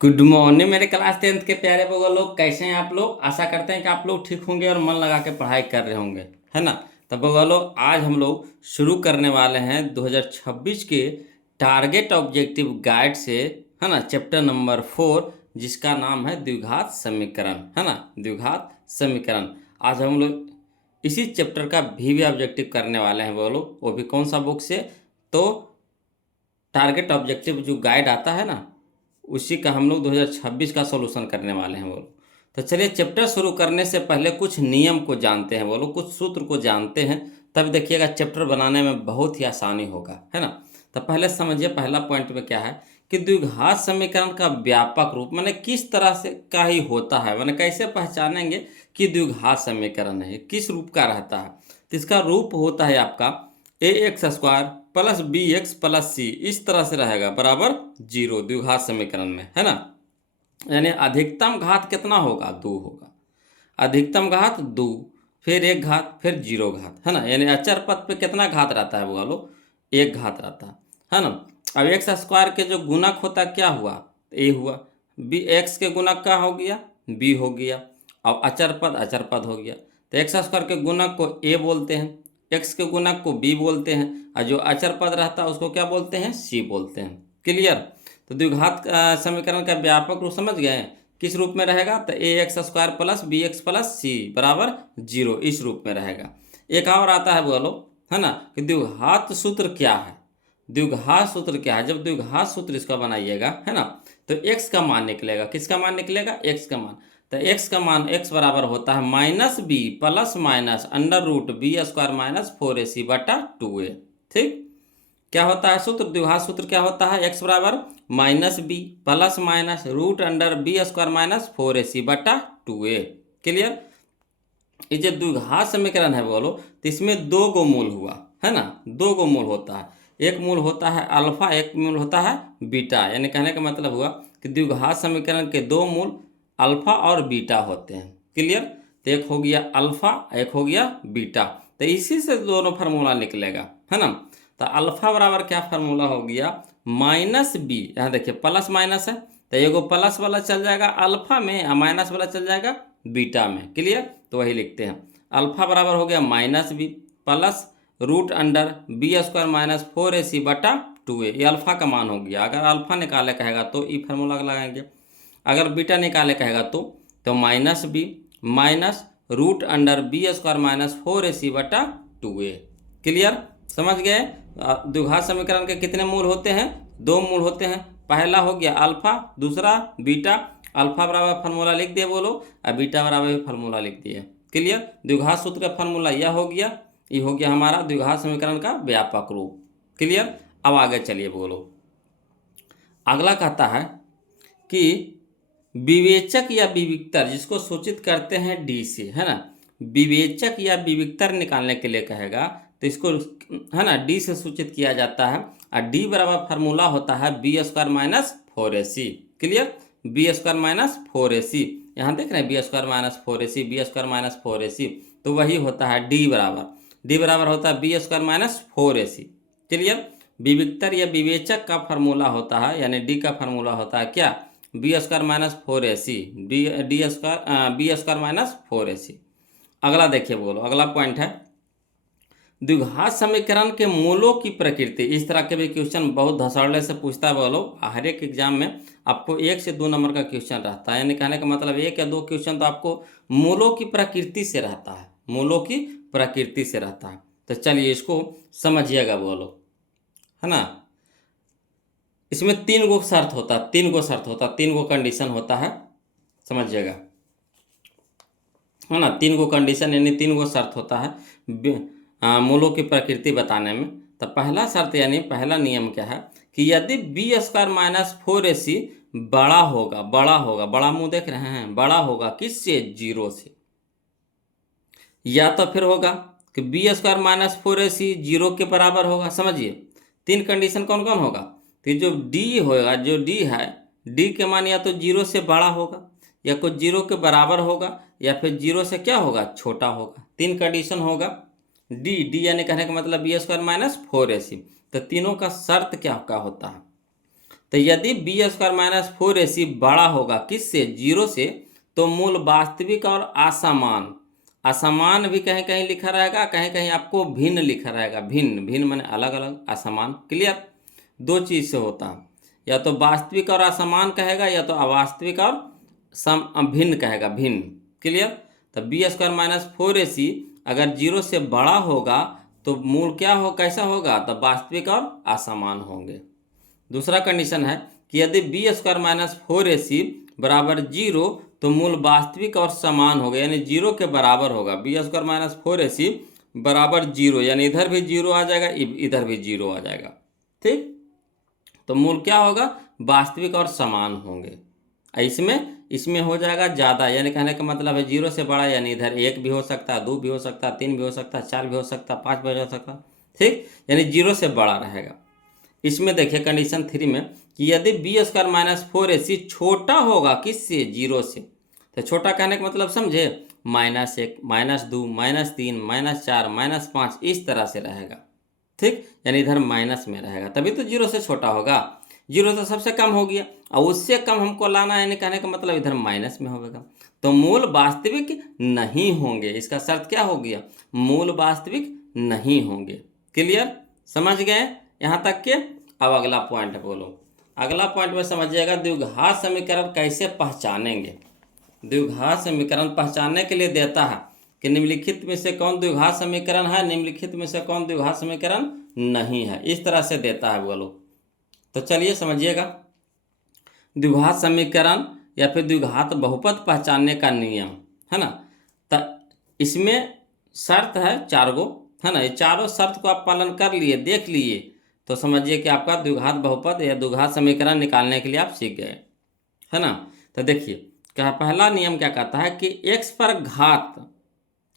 Good morning मेरे class 10th के प्यारे बगल लोग, कैसे हैं आप लोग। आशा करते हैं कि आप लोग ठीक होंगे और मन लगा के पढ़ाई कर रहे होंगे, है ना। तो बगलो आज हम लोग शुरू करने वाले हैं 2026 के टारगेट ऑब्जेक्टिव गाइड से, है ना। चैप्टर नंबर 4 जिसका नाम है द्विघात समीकरण, है ना। द्विघात समीकरण आज हम लोग इसी चैप्टर का भी ऑब्जेक्टिव करने वाले हैं बोलो। वो भी कौन सा बुक से? तो टारगेट ऑब्जेक्टिव जो गाइड आता है ना, उसी का हम लोग 2026 का सॉल्यूशन करने वाले हैं बोलो। तो चलिए चैप्टर शुरू करने से पहले कुछ नियम को जानते हैं बोलो, कुछ सूत्र को जानते हैं, तब देखिएगा चैप्टर बनाने में बहुत ही आसानी होगा, है ना। तो पहले समझिए पहला पॉइंट में क्या है कि द्विघात समीकरण का व्यापक रूप माने किस तरह से का ही होता है, माने कैसे पहचानेंगे कि द्विघात समीकरण है, किस रूप का रहता है। तो इसका रूप होता है आपका ax² प्लस bx प्लस सी, इस तरह से रहेगा बराबर 0 द्विघात समीकरण में, है ना। यानी अधिकतम घात कितना होगा? 2 होगा। अधिकतम घात 2, फिर एक घात, फिर 0 घात, है ना। यानी अचर पद पे कितना घात रहता है बोलो? एक घात रहता है ना। अब x² के जो गुणक होता क्या हुआ? a हुआ। बी एक्स के गुणक का हो गया b हो गया। अब अचर पद हो गया। तो x² के गुणक को a बोलते हैं, x के गुणक को b बोलते हैं, और जो अचर पद रहता है उसको क्या बोलते हैं? c बोलते हैं। क्लियर? तो द्विघात समीकरण का व्यापक रूप समझ गए किस रूप में रहेगा? तो ax² plus bx plus C बराबर 0, इस रूप में रहेगा। एक और आता है बोलो, है ना, कि द्विघात सूत्र क्या है। द्विघात सूत्र क्या है? जब द्विघात सूत्र इसका बनाइएगा, है ना, तो x का मान निकलेगा। किसका मान निकलेगा? x का मान। तो x का मान x बराबर होता है -b plus minus √b² minus 4ac बटा 2a। ठीक, क्या होता है सूत्र? द्विघात सूत्र क्या होता है? x बराबर -b plus minus √b² minus 4ac बटा 2a। क्लियर? ये जो द्विघात समीकरण है बोलो, तो इसमें दो गो मूल हुआ, है ना। दो गो मूल होता है, एक मूल होता है अल्फा, एक मूल होता है बीटा। यानी कहने का मतलब हुआ कि द्विघात समीकरण के दो मूल अल्फा और बीटा होते हैं। क्लियर? तो एक हो गया अल्फा, एक हो गया बीटा। तो इसी से दोनों फार्मूला निकलेगा, है ना। तो अल्फा बराबर क्या फार्मूला हो गया? -b, यहाँ देखिए प्लस माइनस है, तो एगो प्लस वाला चल जाएगा अल्फा में और माइनस वाला चल जाएगा बीटा में। क्लियर? तो वही लिखते हैं, अल्फा बराबर हो गया -b plus √b² minus 4ac बटा 2a। ये अल्फा का मान हो गया। अगर अल्फा निकाले कहेगा तो ई फार्मूला लगाएंगे, अगर बीटा निकाले कहेगा तो -b minus √b² minus 4ac बटा 2a। क्लियर? समझ गए? द्विघात समीकरण के कितने मूल होते हैं? दो मूल होते हैं। पहला हो गया अल्फा, दूसरा बीटा। अल्फा बराबर फार्मूला लिख दिए बोलो, और बीटा बराबर भी फार्मूला लिख दिए। क्लियर? द्विघात सूत्र का फार्मूला यह हो गया, ये हो गया हमारा द्विघात समीकरण का व्यापक रूप। क्लियर? अब आगे चलिए बोलो। अगला कहता है कि विवेचक या विविक्तर, जिसको सूचित करते हैं डी से, है ना। विवेचक या विविक्तर निकालने के लिए कहेगा तो इसको, है ना, डी से सूचित किया जाता है, और डी बराबर फार्मूला होता है b² minus 4ac। Clear? b² minus 4ac, यहाँ देख रहे हैं b² minus 4ac, b² minus 4ac, तो वही होता है डी बराबर होता है b² माइनस 4ac। क्लियर? विविक्तर या विवेचक का फार्मूला होता है, यानी डी का फार्मूला होता है क्या? b² minus 4ac, b² minus 4ac। अगला देखिए बोलो, अगला पॉइंट है द्विघात समीकरण के मूलों की प्रकृति। इस तरह के भी क्वेश्चन बहुत धसाड़ने से पूछता है बोलो। हर एक एग्जाम में आपको 1 से 2 नंबर का क्वेश्चन रहता है, यानी कहने का मतलब 1 या 2 क्वेश्चन तो आपको मूलों की प्रकृति से रहता है, मूलों की प्रकृति से रहता है। तो चलिए इसको समझिएगा बोलो, है ना। इसमें 3 गो शर्त होता है, 3 गो शर्त होता है, 3 गो कंडीशन होता है, समझिएगा, है ना। 3 गो कंडीशन यानी 3 गो शर्त होता है मूलों की प्रकृति बताने में। तो पहला शर्त यानी पहला नियम क्या है कि यदि b² माइनस 4ac बड़ा होगा, बड़ा मुंह देख रहे हैं, बड़ा होगा किससे? 0 से। या तो फिर होगा कि b² माइनस 4ac 0 के बराबर होगा। समझिए 3 कंडीशन कौन कौन होगा? तो जो d होगा, जो d है, d के मान या तो 0 से बड़ा होगा, या कुछ 0 के बराबर होगा, या फिर 0 से क्या होगा? छोटा होगा। 3 कंडीशन होगा। डी यानी कहने का मतलब b² माइनस 4ac। तो तीनों का शर्त क्या होता है? तो यदि बी स्क्वायर माइनस 4ac बड़ा होगा किससे, 0 से, तो मूल वास्तविक और असमान, असमान भी कहीं कहीं लिखा रहेगा, कहीं कहीं आपको भिन्न लिखा रहेगा, भिन्न, भिन्न माने अलग अलग, असमान, क्लियर। दो चीज़ से होता है, या तो वास्तविक और असमान कहेगा, या तो अवास्तविक और भिन्न कहेगा, भिन्न, क्लियर। तो बी स्क्वायर माइनस 4ac अगर 0 से बड़ा होगा तो मूल क्या हो, कैसा होगा, तो वास्तविक और असमान होंगे। दूसरा कंडीशन है कि यदि बी स्क्वायर माइनस 4ac बराबर 0 तो मूल वास्तविक और समान होगा, यानी 0 के बराबर होगा। बी स्क्वायर माइनस 4ac बराबर 0, यानी इधर भी 0 आ जाएगा, इधर भी 0 आ जाएगा, ठीक। तो मूल क्या होगा, वास्तविक और समान होंगे। इसमें हो जाएगा ज़्यादा, यानी कहने का मतलब है 0 से बड़ा, यानी इधर 1 भी हो सकता है, 2 भी हो सकता है, 3 भी हो सकता है, 4 भी हो सकता है, 5 भी हो सकता है, ठीक, यानी 0 से बड़ा रहेगा। इसमें देखिए कंडीशन 3 में कि यदि बी स्क्वायर माइनस 4ac छोटा होगा किससे, 0 से, तो छोटा कहने का मतलब समझे, -1, -2, -3, -4, -5 इस तरह से रहेगा, ठीक, यानी इधर माइनस में रहेगा, तभी तो 0 से छोटा होगा। 0 तो सबसे कम हो गया, और उससे कम हमको लाना है, यानी कहने का मतलब इधर माइनस में होगा, तो मूल वास्तविक नहीं होंगे। इसका शर्त क्या हो गया, मूल वास्तविक नहीं होंगे, क्लियर, समझ गए यहाँ तक के। अब अगला पॉइंट बोलो, अगला पॉइंट में समझिएगा द्विघात समीकरण कैसे पहचानेंगे। द्विघात समीकरण पहचानने के लिए देता है कि निम्नलिखित में से कौन द्विघात समीकरण है, निम्नलिखित में से कौन द्विघात समीकरण नहीं है, इस तरह से देता है बोलो। तो चलिए समझिएगा, द्विघात समीकरण या फिर द्विघात बहुपद पहचानने का नियम है ना। तो इसमें शर्त है 4 गो, है ना। ये चारों शर्त को आप पालन कर लिए, देख लिए, तो समझिए कि आपका द्विघात बहुपद या द्विघात समीकरण निकालने के लिए आप सीख गए, है ना। तो देखिए क्या पहला नियम क्या कहता है कि x पर घात,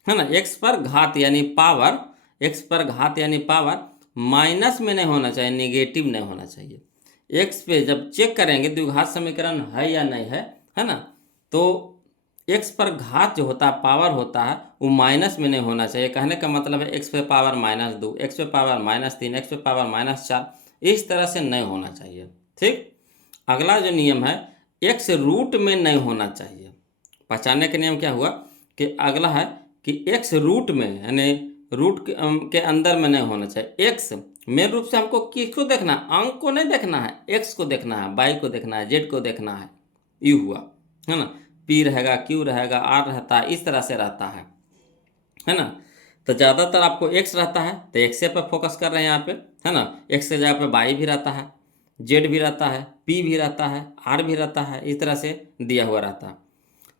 है ना, x पर घात यानी पावर, x पर घात यानी पावर माइनस में नहीं होना चाहिए, नेगेटिव नहीं होना चाहिए। x पे जब चेक करेंगे द्विघात समीकरण है या नहीं है ना, तो x पर घात जो होता है, पावर होता है, वो माइनस में नहीं होना चाहिए। कहने का मतलब है x पे पावर -2, x पे पावर -3, x पे पावर -4, इस तरह से नहीं होना चाहिए, ठीक। अगला जो नियम है, x रूट में नहीं होना चाहिए। पहचानने का नियम क्या हुआ कि अगला है कि x रूट में, यानी रूट के अंदर में नहीं होना चाहिए। x मेन रूप से हमको किसको देखना है, अंक को नहीं देखना है, x को देखना है, y को देखना है, z को देखना है, यू हुआ, है ना। p रहेगा, q रहेगा, r रहता है, इस तरह से रहता है ना। तो ज़्यादातर आपको x रहता है, तो x पर फोकस कर रहे हैं यहाँ पे, है ना। x के जगह पे y भी रहता है, z भी रहता है, p भी रहता है, r भी रहता है, इस तरह से दिया हुआ रहता है।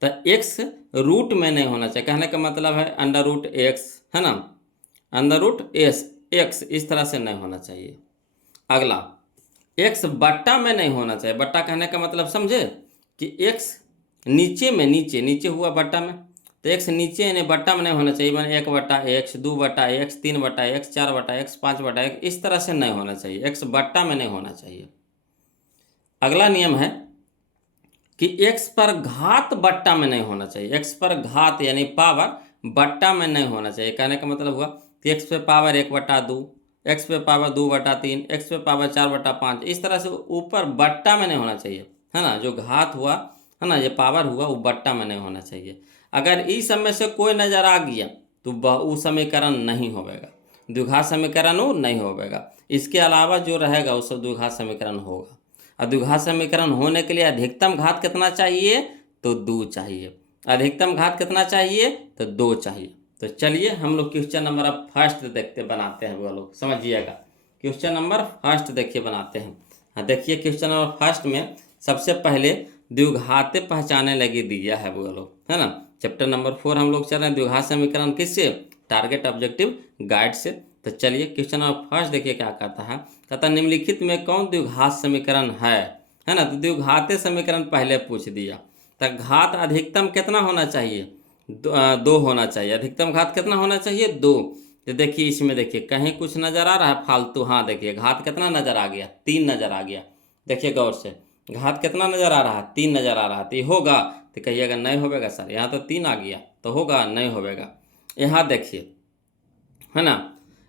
तो x रूट में नहीं होना चाहिए, कहने का मतलब है √x, है ना, √x, इस तरह से नहीं होना चाहिए। अगला x बट्टा में नहीं होना चाहिए। बट्टा कहने का मतलब समझे कि x नीचे में, नीचे हुआ बट्टा में, तो x नीचे यानी बट्टा में नहीं होना चाहिए, मैंने 1/x, 2/x, 3/x, 4/x, 5/x, इस तरह से नहीं होना चाहिए। x बट्टा में नहीं होना चाहिए। अगला नियम है कि x पर घात बट्टा में नहीं होना चाहिए। x पर घात यानी पावर बट्टा में नहीं होना चाहिए। कहने का मतलब हुआ कि x पे पावर 1/2, x पे पावर 2/3, x पे पावर 4/5, इस तरह से ऊपर बट्टा में नहीं होना चाहिए, है ना। जो घात हुआ, है ना, ये पावर हुआ, वो बट्टा में नहीं होना चाहिए। अगर इस सब में से कोई नज़र आ गया तो वो समीकरण नहीं होगा, द्विघात समीकरण वो नहीं होगा। इसके अलावा जो रहेगा वो सब द्विघात समीकरण होगा। और द्विघात समीकरण होने के लिए अधिकतम घात कितना चाहिए, तो 2 चाहिए। अधिकतम घात कितना चाहिए, तो 2 चाहिए। तो चलिए हम लोग क्वेश्चन नंबर अब फर्स्ट देखते बनाते हैं, वो लोग समझिएगा। क्वेश्चन नंबर फर्स्ट देखिए बनाते हैं। हाँ देखिए क्वेश्चन नंबर फर्स्ट में सबसे पहले द्विघाते पहचाने लगे दिया है वो लोग, है ना। चैप्टर नंबर 4 हम लोग चल रहे हैं द्विघात समीकरण किससे, टारगेट ऑब्जेक्टिव गाइड से। तो चलिए क्वेश्चन नंबर फर्स्ट देखिए क्या कहता है। कहता निम्नलिखित में कौन द्विघात समीकरण है ना। तो द्विघाते समीकरण पहले पूछ दिया। तो घात अधिकतम कितना होना चाहिए, 2 होना चाहिए। अधिकतम घात कितना होना चाहिए, 2। तो देखिए इसमें देखिए कहीं कुछ नज़र आ रहा है फालतू, हाँ देखिए घात कितना नज़र आ गया, 3 नज़र आ गया। देखिए गौर से, घात कितना नज़र आ रहा है, 3 नज़र आ रहा है। तो ये होगा, तो कहिएगा नहीं होगा सर, यहाँ तो 3 आ गया, तो होगा नहीं होगा। यहाँ देखिए, है ना,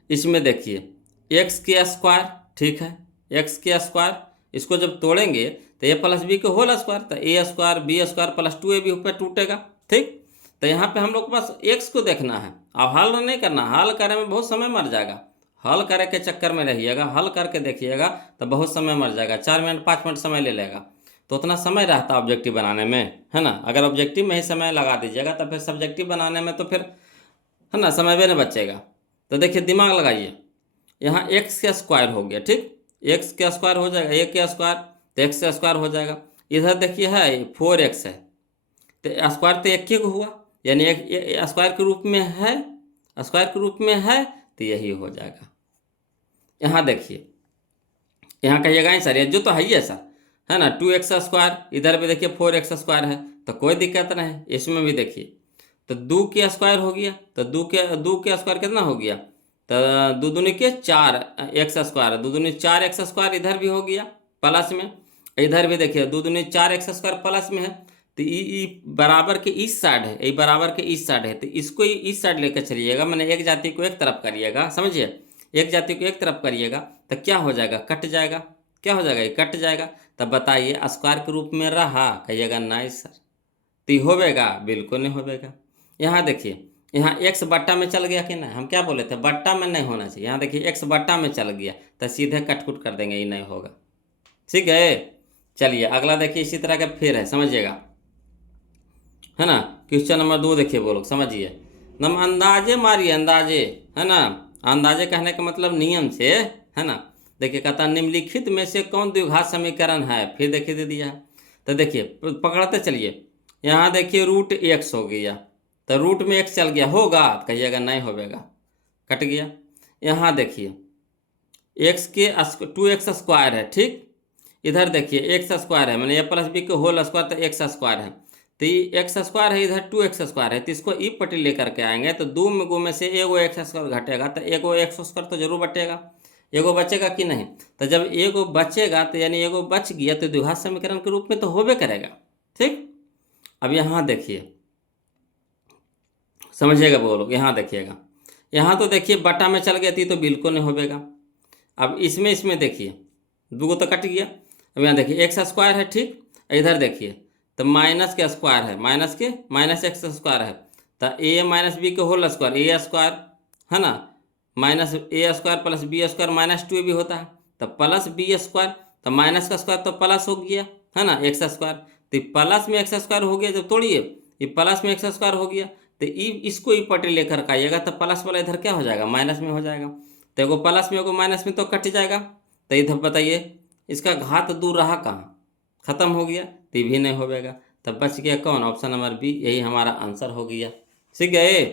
इसमें देखिए x² ठीक है, x² इसको जब तोड़ेंगे तो ए प्लस बी के होल स्क्वायर, तो A square B square plus 2ab पे टूटेगा। ठीक, तो यहाँ पे हम लोग के पास एक्स को देखना है। अब हल नहीं करना, हल करने में बहुत समय मर जाएगा, हल करे के चक्कर में रहिएगा, हल करके देखिएगा तो बहुत समय मर जाएगा, 4 मिनट 5 मिनट समय ले लेगा, तो उतना समय रहता है ऑब्जेक्टिव बनाने में, है ना। अगर ऑब्जेक्टिव में ही समय लगा दीजिएगा तो फिर सब्जेक्टिव बनाने में तो फिर, है ना, समय भी नहीं बचेगा। तो देखिए दिमाग लगाइए, यहाँ एक्स का स्क्वायर हो गया, ठीक, एक्स का स्क्वायर हो जाएगा, ए का स्क्वायर तो एक्स का स्क्वायर हो जाएगा। इधर देखिए है 4x है, तो स्क्वायर तो एक ही को हुआ, यानी एक स्क्वायर के रूप में है, स्क्वायर के रूप में है, तो यही हो जाएगा। यहाँ देखिए, यहाँ कहिएगा ही सर ये जो तो है ही ऐसा, है ना, 2x स्क्वायर, इधर भी देखिए 4x स्क्वायर है, तो कोई दिक्कत नहीं। इसमें भी देखिए तो 2 के स्क्वायर हो गया, तो 2 के स्क्वायर कितना हो गया, तो 2 दूनी के 4 एक्स स्क्वायर, 2 दूनी 4 एक्स स्क्वायर इधर भी हो गया प्लस में, इधर भी देखिए 2 दूनी 4 एक्स स्क्वायर प्लस में है, तो ई बराबर के इस साइड है, ये बराबर के इस साइड है, तो इसको इस साइड लेकर चलिएगा, मैंने एक जाति को एक तरफ करिएगा, समझिए, एक जाति को एक तरफ करिएगा तो क्या हो जाएगा, कट जाएगा, क्या हो जाएगा, ये कट जाएगा। तब बताइए स्क्वायर के रूप में रहा, कहिएगा नहीं सर, तो होवेगा, बिल्कुल नहीं होवेगा। यहाँ देखिए, यहाँ एक्स बट्टा में चल गया कि नहीं, हम क्या बोले थे बट्टा में नहीं होना चाहिए, यहाँ देखिए एक्स बट्टा में चल गया तो सीधे कटकुट कर देंगे, ये नहीं होगा। ठीक है, चलिए अगला देखिए, इसी तरह का फिर है, समझिएगा, है ना। क्वेश्चन नंबर 2 देखिए, बोलो समझिए, नम अंदाजे मारिए, अंदाजे, है ना, अंदाजे कहने का मतलब नियम से, है ना। देखिए कहता निम्नलिखित में से कौन द्विघात समीकरण है, फिर देखिए दे दिया है, तो देखिए पकड़ते चलिए, यहाँ देखिए रूट एक्स हो गया, तो रूट में एक्स चल गया, होगा, कहिएगा नहीं होगा, कट गया। यहाँ देखिए एक्स के 2x स्क्वायर है, ठीक, इधर देखिए एक्स स्क्वायर है, मैंने ए प्लस बी के होल स्क्वायर, तो एक्स स्क्वायर है, तो ये एक्स स्क्वायर है, इधर 2x स्क्वायर है, तो इसको ई पट्टी लेकर के आएंगे तो 2 में में से एगो एक्स स्क्वायर घटेगा, तो एगो एक्स स्क्वायर तो जरूर बटेगा, एगो बचेगा कि नहीं, तो जब एगो बचेगा तो यानी एगो बच गया तो द्विघात समीकरण के रूप में तो होबे करेगा। ठीक, अब यहाँ देखिए, समझिएगा बोलो, यहाँ देखिएगा, यहाँ तो देखिए बटा में चल गया थी तो बिल्कुल नहीं होगा। अब इसमें देखिए 2 तो कट गया, अब यहाँ देखिए एक्स स्क्वायर है, ठीक, इधर देखिए तो माइनस के स्क्वायर है, माइनस एक्स स्क्वायर है, तो ए माइनस बी के होल स्क्वायर, ए स्क्वायर, है ना, minus a square plus b square minus 2 भी होता है, तो प्लस बी स्क्वायर, तो माइनस का स्क्वायर तो प्लस हो गया, है ना, एक्स स्क्वायर, तो प्लस में एक्स स्क्वायर हो गया, जब तोड़िए ये प्लस में एक्स स्क्वायर हो गया, तो इसको ई पट्टी लेकर के आइएगा तो प्लस वाला इधर क्या हो जाएगा, माइनस में हो जाएगा, तो एगो प्लस में एगो माइनस में तो कट जाएगा, तो इधर बताइए इसका घात दूर रहा कहाँ, खत्म हो गया, तो भी नहीं होगा, तब बच गया कौन, ऑप्शन नंबर बी, यही हमारा आंसर हो गया। ठीक गए,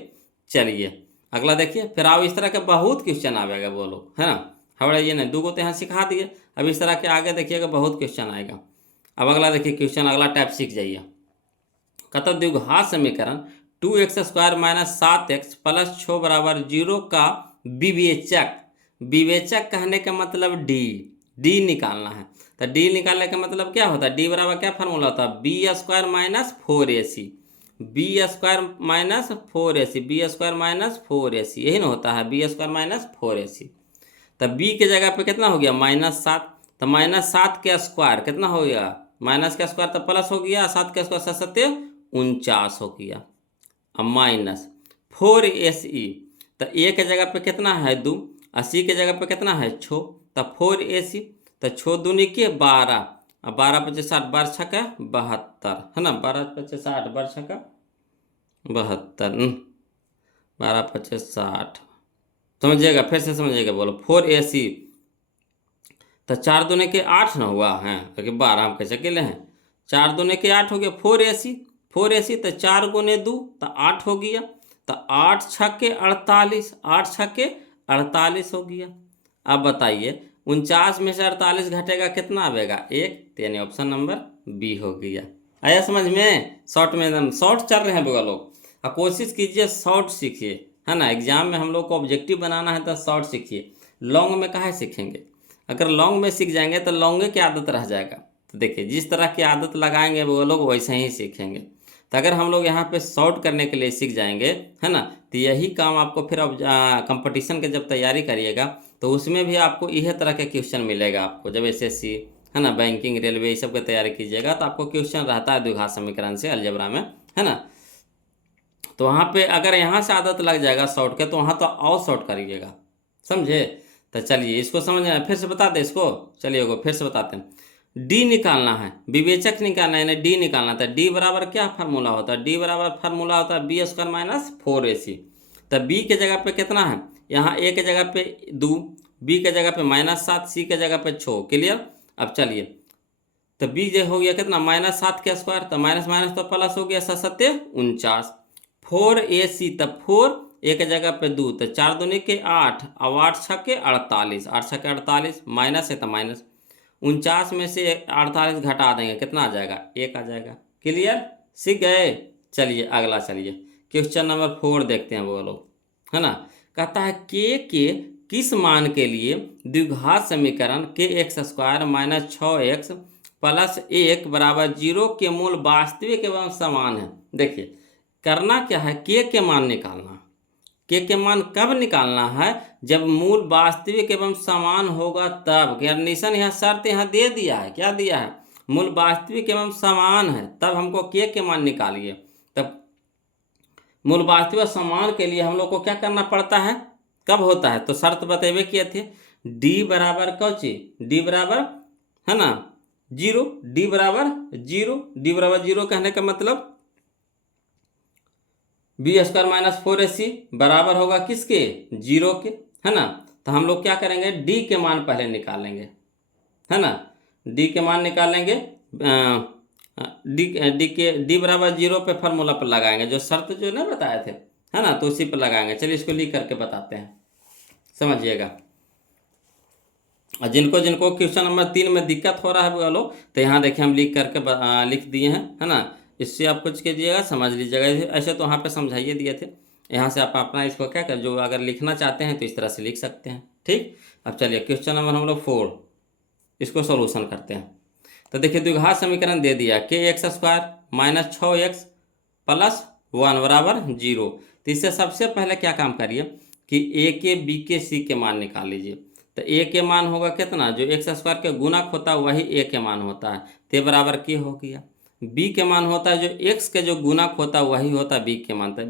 चलिए अगला देखिए, फिर आओ इस तरह के बहुत क्वेश्चन आएगा, बोलो, है ना, हमारे ये नहीं 2 को तो यहाँ सिखा दिए, अब इस तरह के आगे देखिएगा बहुत क्वेश्चन आएगा। अब अगला देखिए क्वेश्चन, अगला टाइप सीख जाइए, कहता द्विघात समीकरण 2x square minus 7x plus 6 बराबर 0 का विवेचक, विवेचक कहने का मतलब डी निकालना है, तो डी निकालने का मतलब क्या होता है, डी बराबर क्या फार्मूला होता है, B square minus 4ac, B square minus 4ac, B square minus 4ac, यही ना होता है, बी स्क्वायर माइनस 4ac, तो बी के जगह पे कितना हो गया -7, तो -7 के स्क्वायर कितना हो गया, माइनस का स्क्वायर तो प्लस हो गया, 7 का स्क्वायर 7 7 49 हो गया, अब माइनस 4ac, तो ए के जगह पे कितना है 2, 80 के जगह पे कितना है 6, तो 4ac, तो 6 दूनी के 12, अब 12 × 5 = 60, 12 छक्का 72, है ना, 12 × 5 = 60, 12 छक्का 72, 12 × 5 = 60, समझिएगा, फिर से समझिएगा, बोलो 4ac, तो 4 दूनी के 8 ना हुआ है, क्योंकि 12 हम कैसे अकेले हैं, 4 दूनी के 8 हो गया, 4ac, तो 4 × 2 तो 8 हो गया, तो 8 छक्के 48, 8 छक्के 48 हो गया। अब बताइए 49 में से 48 घटेगा कितना आएगा, 1, तो यानी ऑप्शन नंबर बी हो गया। आया समझ में, शॉर्ट में एकदम शॉर्ट चल रहे हैं बगा लोग, अब कोशिश कीजिए शॉर्ट सीखिए, है ना, एग्जाम में हम लोग को ऑब्जेक्टिव बनाना है तो शॉर्ट सीखिए, लॉन्ग में कहाँ सीखेंगे, अगर लॉन्ग में सीख जाएंगे तो लॉन्गे की आदत रह जाएगा, तो देखिए जिस तरह की आदत लगाएंगे वो लोग वैसे ही सीखेंगे, तो अगर हम लोग यहाँ पे शॉर्ट करने के लिए सीख जाएंगे, है ना, तो यही काम आपको फिर अब कंपटीशन के जब तैयारी करिएगा तो उसमें भी आपको यह तरह के क्वेश्चन मिलेगा, आपको जब SSC है ना, बैंकिंग, रेलवे, ये सब की तैयारी कीजिएगा तो आपको क्वेश्चन रहता है द्विघात समीकरण से अलजेब्रा में, है ना। तो वहाँ पे अगर यहाँ से आदत लग जाएगा शॉर्ट के, तो वहाँ तो और शॉर्ट करिएगा, समझे। तो चलिए इसको समझ में फिर से बता दें इसको, चलिए वो फिर से बताते हैं। डी निकालना है, विवेचक निकालना है, डी निकालना था। डी बराबर क्या फार्मूला होता है, डी बराबर फार्मूला होता है बी स्क्वायर माइनस 4ac। तो बी के जगह पे कितना है, यहाँ ए के जगह पे 2, बी के जगह पे -7, सी के जगह पे 6। क्लियर। अब चलिए तो बी जो हो गया कितना, -7 के स्क्वायर, तो माइनस माइनस तो प्लस हो गया, 7×7 = 49। 4ac, तब 4 एक जगह पे 2, तो 4 दूनी के 8, अब 8 छके 48, 8 छके 48, माइनस है तो माइनस 49 में से 48 घटा देंगे, कितना आ जाएगा, 1 आ जाएगा। क्लियर, सीख गए। चलिए अगला, चलिए क्वेश्चन नंबर 4 देखते हैं वो लोग, है ना। कहता है के किस मान के लिए द्विघात समीकरण kx² - 6x + 1 = 0 के मूल वास्तविक एवं समान है। देखिए करना क्या है, के मान निकालना। के मान कब निकालना है, जब मूल वास्तविक एवं समान होगा तब। कंडीशन यहाँ, शर्त यहाँ दे दिया है, क्या दिया है, मूल वास्तविक एवं समान है, तब हमको के मान निकालिए। तब मूल वास्तविक समान के लिए हम लोग को क्या करना पड़ता है, कब होता है, तो शर्त बतेबे किए थे। डी बराबर कौची, डी बराबर, है ना, 0, डी बराबर 0। डी बराबर 0 कहने का मतलब b² - 4ac बराबर होगा किसके, 0 के, है ना। तो हम लोग क्या करेंगे, डी के मान पहले निकालेंगे, है ना। डी के मान निकालेंगे, डी बराबर 0 पे फार्मूला पर लगाएंगे, जो शर्त जो ना बताए थे, है ना, तो उसी पर लगाएंगे। चलिए इसको लिख करके बताते हैं, समझिएगा। और जिनको जिनको क्वेश्चन नंबर 3 में दिक्कत हो रहा है वो लोग, तो यहाँ देखिए हम लिख करके लिख दिए हैं, है ना। इससे आप कुछ कीजिएगा, समझ लीजिएगा। ऐसे तो वहाँ पे समझाइए दिए थे, यहाँ से आप अपना इसको क्या कर, जो अगर लिखना चाहते हैं तो इस तरह से लिख सकते हैं, ठीक। अब चलिए क्वेश्चन नंबर हम लोग 4, इसको सोल्यूशन करते हैं। तो देखिए द्विघात समीकरण दे दिया, kx² - 6x + 1 = 0। तो इससे सबसे पहले क्या काम करिए कि ए के, बी के, सी के मान निकाल लीजिए। तो ए के मान होगा कितना, जो x² के गुणक होता है वही ए के मान होता है, ते बराबर के हो गया। बी के मान होता है जो x के जो गुणक होता है वही होता है बी के मान। तो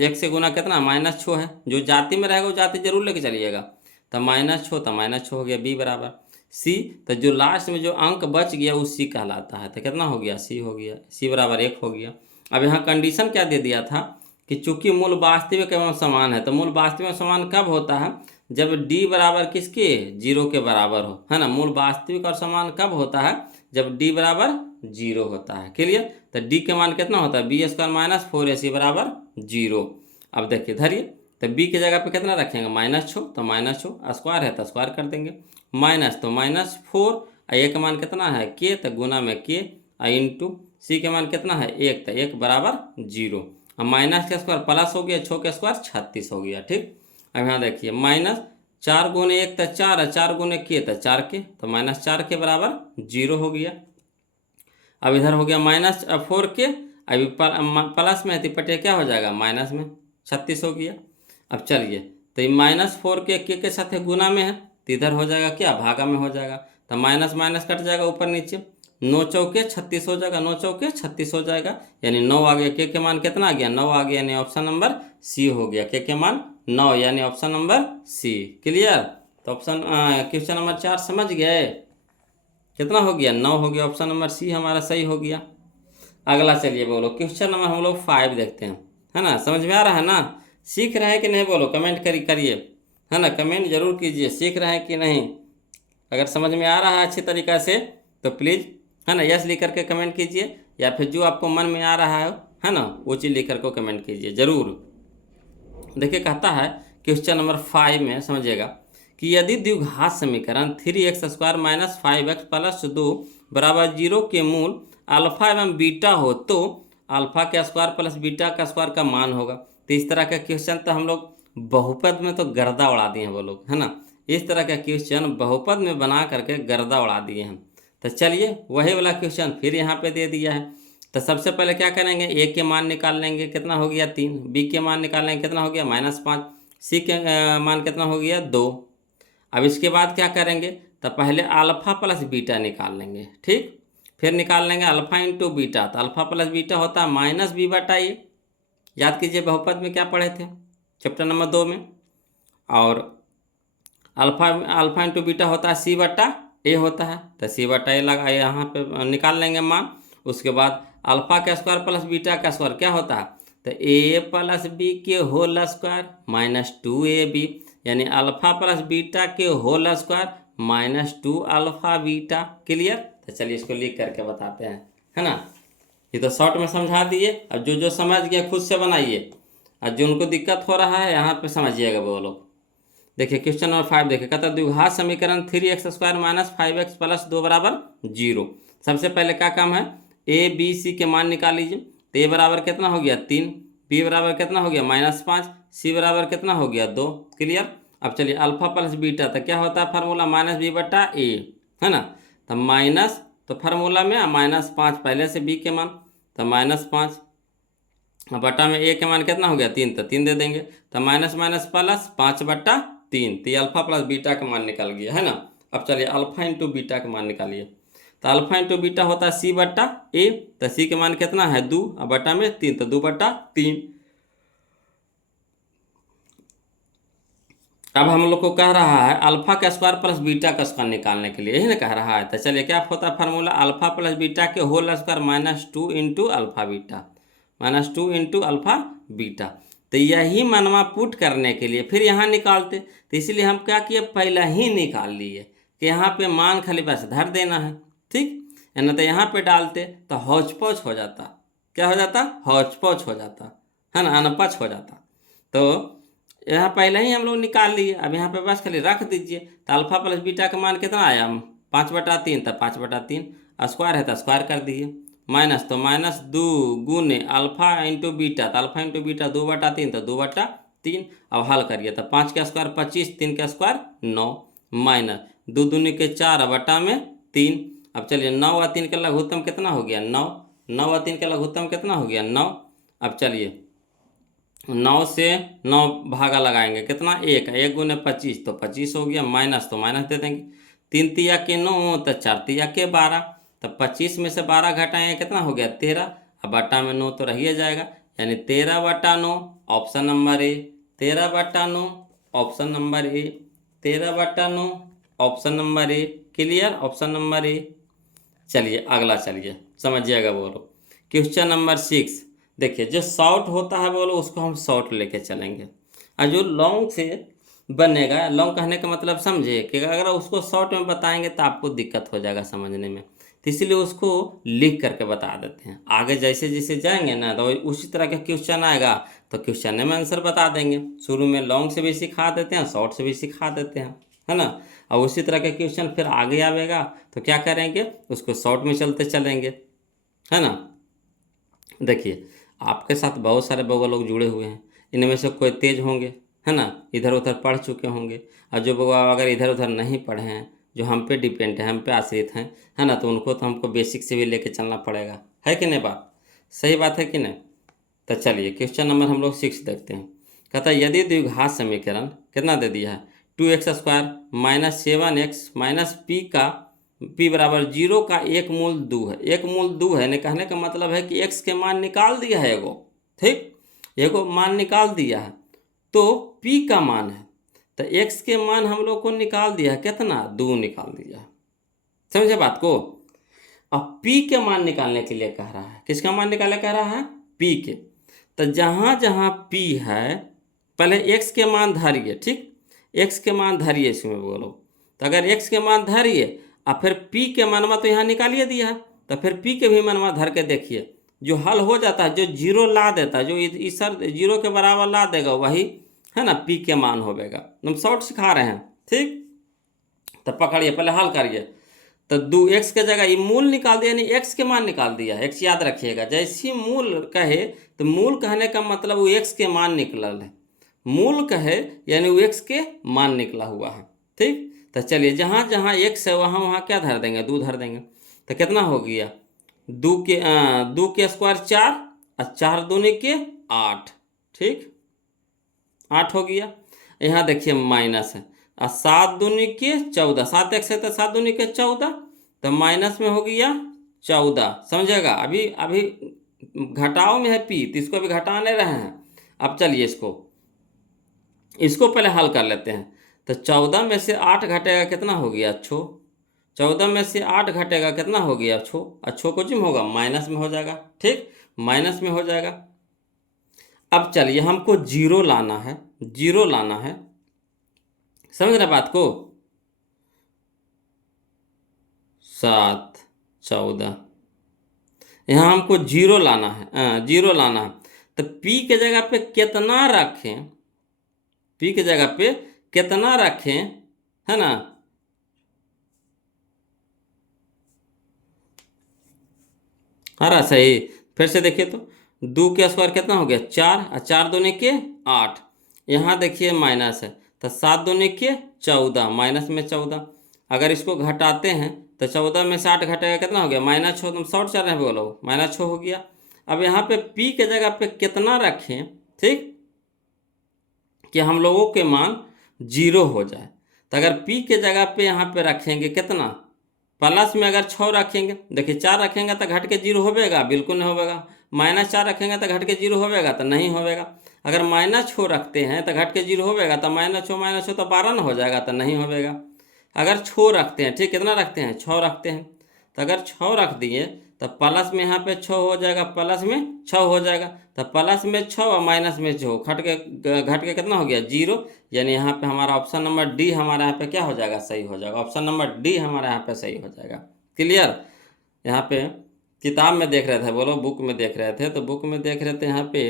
x से गुना कितना, -6 है, जो जाति में रहेगा वो जाति जरूर लेके चलिएगा। तो -6, तो -6 हो गया, बी बराबर सी। तो जो लास्ट में जो अंक बच गया वो सी कहलाता है, तो कितना हो गया, सी हो गया, सी बराबर 1 हो गया। अब यहाँ कंडीशन क्या दे दिया था कि चूंकि मूल वास्तविक एवं समान है, तो मूल वास्तविक एवं समान कब होता है, जब डी बराबर किसके, 0 के बराबर हो, है ना। मूल वास्तविक और समान कब होता है, जब डी बराबर 0 होता है। क्लियर। तो डी के मान कितना होता है, b² - 4ac = 0। अब देखिए धरिए, तो b की जगह पे कितना रखेंगे, -6, तो -6 स्क्वायर है तो स्क्वायर कर देंगे, माइनस तो -4, a का मान कितना है k, तो गुना में k, इंटू c के मान कितना है 1, तो 1 बराबर 0। अब माइनस का स्क्वायर प्लस हो गया, 6 का स्क्वायर 36 हो गया, ठीक। अब यहाँ देखिए -4 × 1 तो 4 है, 4 × k तो 4 के, तो -4 के बराबर 0 हो गया। अब इधर हो गया -4 के, अभी प्लस में है तो पटे क्या हो जाएगा, माइनस में 36 हो गया। अब चलिए तो ये -4 के साथ गुना में है, तो इधर हो जाएगा क्या, भागा में हो जाएगा, तो माइनस माइनस कट जाएगा ऊपर नीचे, 9 चौके 36 हो जाएगा, 9 चौके 36 हो जाएगा, यानी 9 आ गया। के मान कितना आ गया, 9 आ गया, यानी ऑप्शन नंबर सी हो गया। के मान 9, यानी ऑप्शन नंबर सी। क्लियर। तो ऑप्शन क्वेश्चन नंबर 4 समझ गए, कितना हो गया, 9 हो गया, ऑप्शन नंबर सी हमारा सही हो गया। अगला चलिए बोलो क्वेश्चन नंबर हम लोग 5 देखते हैं, है ना। समझ में आ रहा है ना, सीख रहे हैं कि नहीं, बोलो कमेंट करिए, है ना, कमेंट जरूर कीजिए, सीख रहे हैं कि नहीं। अगर समझ में आ रहा है अच्छी तरीक़ा से तो प्लीज़, है ना, यस लिख करके कमेंट कीजिए, या फिर जो आपको मन में आ रहा है ना, वो चीज़ लिख करके कमेंट कीजिए ज़रूर। देखिए कहता है क्वेश्चन नंबर 5 में समझिएगा कि यदि द्विघात समीकरण 3x² - 5x + 2 = 0 के मूल अल्फा एवं बीटा हो, तो अल्फा का स्क्वायर प्लस बीटा का स्क्वायर का मान होगा। तो इस तरह का क्वेश्चन तो हम लोग बहुपद में तो गर्दा उड़ा दिए हैं वो लोग, है ना। इस तरह का क्वेश्चन बहुपद में बना करके गर्दा उड़ा दिए हैं। तो चलिए वही वाला क्वेश्चन फिर यहाँ पे दे दिया है। तो सबसे पहले क्या करेंगे, ए के मान निकाल लेंगे, कितना हो गया 3, बी के मान निकाल लेंगे, कितना हो गया -5, सी के मान कितना हो गया 2। अब इसके बाद क्या करेंगे, तो पहले अल्फ़ा प्लस बीटा निकाल लेंगे, ठीक। फिर निकाल लेंगे अल्फ़ा इंटू बीटा, तो अल्फ़ा प्लस बीटा होता है माइनस बी बटा ए। याद कीजिए बहुपद में क्या पढ़े थे चैप्टर नंबर 2 में। और अल्फ़ा इंटू बीटा होता है सी बटा ए होता है, तो सी बटा ए लगा यहाँ पे निकाल लेंगे मान। उसके बाद अल्फ़ा का स्क्वायर प्लस बीटा का स्क्वायर क्या होता है, तो ए प्लस बी के होल स्क्वायर माइनस 2ab, यानी अल्फ़ा प्लस बीटा के whole square minus 2 alpha beta. Clear. तो चलिए इसको लिख करके बताते हैं, है ना। ये तो शॉर्ट में समझा दिए। अब जो समझ गया खुद से बनाइए, और जो उनको दिक्कत हो रहा है यहाँ पे समझिएगा वो लोग। देखिए क्वेश्चन नंबर 5 देखिए, कहता है द्विघात समीकरण 3x square minus 5x plus 2 बराबर 0। सबसे पहले क्या काम है, ए बी सी के मान निकाल लीजिए। तो ए बराबर कितना हो गया 3, बी बराबर कितना हो गया -5, सी बराबर कितना हो गया 2। क्लियर। अब चलिए अल्फ़ा प्लस बीटा, तो क्या होता है फार्मूला माइनस बी बटा ए, है ना। तो माइनस, तो फार्मूला में -5 पहले से बी के मान, तो -5 बटा में ए के मान कितना हो गया 3, तो 3 दे देंगे। तो माइनस माइनस प्लस 5 बटा 3, तो ये अल्फ़ा प्लस बीटा का मान निकल गया, है ना। अब चलिए अल्फ़ा इंटू बीटा का मान निकालिए। तो अल्फ़ा इंटू बीटा होता है सी बटा ए, तो सी के मान कितना है 2, और बटा में 3, तो 2 बटा 3। अब हम लोग को कह रहा है अल्फ़ा का स्क्वायर प्लस बीटा का स्क्वायर निकालने के लिए, यही ना कह रहा है। तो चलिए क्या होता है फार्मूला, अल्फ़ा प्लस बीटा के whole square -2 into alpha beta, -2 into alpha beta. तो यही मनवा पुट करने के लिए फिर यहाँ निकालते, तो इसलिए हम क्या किए पहले ही निकाल लिए कि यहाँ पे मान खाली बस धर देना है, ठीक है ना। तो यहाँ पे डालते तो हौच पौच हो जाता, क्या हो जाता, हौच पौच हो जाता, है ना, अनपच हो जाता। तो यहाँ पहले ही हम लोग निकाल लिए, अब यहाँ पे बस खाली रख दीजिए। तो अल्फ़ा प्लस बीटा का मान कितना आया 5 बटा 3, तो 5 बटा 3, स्क्वायर है तो स्क्वायर कर दीजिए, माइनस तो -2 गुने अल्फ़ा इंटू बीटा, तो अल्फ़ा इंटू बीटा 2 बटा 3, तो 2 बटा 3। अब हल करिए, तो 5 का स्क्वायर 25, 3 का स्क्वायर 9, माइनस 2 दूनी के 4 बटा में 3। अब चलिए 9 और 3 का लघुत्तम कितना हो गया 9, 9 और 3 का लघुत्तम कितना हो गया 9। अब चलिए 9 से 9 भागा लगाएंगे कितना 1, 1 गुने 25, तो 25 हो गया, माइनस तो माइनस दे देंगे, 3 तिया के 9, तो 4 तिया के 12, तो 25 में से 12 घटाएंगे कितना हो गया 13, अब बटा में 9 तो रह जाएगा, यानी 13 बटा 9 ऑप्शन नंबर ए, 13 बटा 9 ऑप्शन नंबर ए, 13 बटा 9 option number A. Clear, option number A. चलिए अगला, चलिए समझिएगा बोलो क्वेश्चन नंबर 6। देखिए जो शॉर्ट होता है बोलो उसको हम शॉर्ट लेके चलेंगे, और जो लॉन्ग से बनेगा, लॉन्ग कहने का मतलब समझे कि अगर उसको शॉर्ट में बताएंगे तो आपको दिक्कत हो जाएगा समझने में, तो इसीलिए उसको लिख करके बता देते हैं। आगे जैसे जैसे जाएंगे ना तो उसी तरह का क्वेश्चन आएगा तो क्वेश्चन में आंसर बता देंगे। शुरू में लॉन्ग से भी सिखा देते हैं, शॉर्ट से भी सिखा देते हैं, है ना। और उसी तरह का क्वेश्चन फिर आगे आवेगा तो क्या करेंगे, उसको शॉर्ट में चलते चलेंगे, है ना। देखिए आपके साथ बहुत सारे बउआ लोग जुड़े हुए हैं, इनमें से कोई तेज होंगे, है ना, इधर उधर पढ़ चुके होंगे, और जो बउआ अगर इधर उधर नहीं पढ़े हैं, जो हम पे डिपेंड है, हम पे आश्रित हैं, है ना, तो उनको तो हमको बेसिक से भी लेके चलना पड़ेगा, है कि नहीं बात, सही बात है कि नहीं। तो चलिए क्वेश्चन नंबर हम लोग 6 देखते हैं। कहता है यदि द्विघात समीकरण कितना दे दिया है 2x square minus 7x minus P का p बराबर 0 का एक मूल 2 है, एक मूल 2 है ने कहने का मतलब है कि x के मान निकाल दिया है एगो, ठीक, एगो मान निकाल दिया है, तो p का मान है, तो x के मान हम लोग को निकाल दिया है कितना 2 निकाल दिया है, समझे बात को। अब p के मान निकालने के लिए कह रहा है, किसका मान निकालने कह रहा है p के, तो जहाँ जहाँ p है पहले x के मान धरिए, ठीक, x के मान धरिए इसमें बोलो, तो अगर x के मान धरिए और फिर p के मनवा तो यहाँ निकालिए दिया है, तो फिर p के भी मनवा धर के देखिए, जो हल हो जाता है, जो जीरो ला देता है, जो इस सर 0 के बराबर ला देगा वही, है ना, p के मान होगा। हम शॉर्ट सिखा रहे हैं, ठीक, तो पकड़िए पहले हल करिए। तो 2x के जगह ये मूल निकाल दिया, यानी x के मान निकाल दिया, x याद रखिएगा, जैसी मूल कहे तो मूल कहने का मतलब वो x के मान निकलल है, मूल कहे यानी वो x के मान निकला हुआ है, ठीक। तो चलिए जहाँ जहाँ x है वहाँ वहाँ क्या धर देंगे 2 धर देंगे, तो कितना हो गया 2 के स्क्वायर 4 और 4 दूनी के 8, ठीक, 8 हो गया। यहाँ देखिए माइनस है, और 7 दूनी के 14, 7 एक से तो 7 दूनी के 14, तो माइनस में हो गया 14। समझेगा, अभी अभी घटाओ में है पी, तो इसको अभी घटा नहीं रहे हैं। अब चलिए इसको पहले हल कर लेते हैं। तो 14 में से 8 घटेगा कितना हो गया 6, 14 में से 8 घटेगा कितना हो गया 6, अच्छो को जिम होगा माइनस में हो जाएगा, ठीक, माइनस में हो जाएगा। अब चलिए हमको जीरो लाना है, जीरो लाना है, समझ रहे बात को। 7 14 यहाँ हमको जीरो लाना है, जीरो लाना है। तो पी के जगह पे कितना रखें, पी के जगह पे कितना रखें, है ना। हाँ सही, फिर से देखिए तो 2 के स्क्वायर कितना हो गया 4, और 4 दूनी के 8, यहाँ देखिए माइनस है, तो 7 दूनी के 14, माइनस में 14। अगर इसको घटाते हैं तो 14 में से 8 घटेगा कितना हो गया -6, तुम शॉर्ट चल रहे हैं बोलो, -6 हो गया। अब यहाँ पे पी के जगह पे कितना रखें, ठीक, कि हम लोगों के मान 0 हो जाए। तो अगर पी के जगह पे यहाँ पे रखेंगे कितना, प्लस में अगर 6 रखेंगे, देखिए 4 रखेंगे तो घट के 0 होवेगा, बिल्कुल नहीं होवेगा। -4 रखेंगे तो घट के 0 होवेगा, तो नहीं होवेगा। अगर -6 रखते हैं तो घट के 0 होवेगा, तो -6 तो 12 ना हो जाएगा, तो नहीं होवेगा। अगर 6 रखते हैं, ठीक, कितना रखते हैं 6 रखते हैं, तो अगर 6 रख दिए तो प्लस में यहाँ पे 6 हो जाएगा, प्लस में 6 हो जाएगा, तो प्लस में 6 और माइनस में 6 घट के कितना हो गया 0। यानी यहाँ पे हमारा ऑप्शन नंबर डी हमारा यहाँ पे क्या हो जाएगा, सही हो जाएगा। ऑप्शन नंबर डी हमारा यहाँ पे सही हो जाएगा। क्लियर। यहाँ पे किताब में देख रहे थे, बोलो बुक में देख रहे थे, तो बुक में देख रहे थे यहाँ पे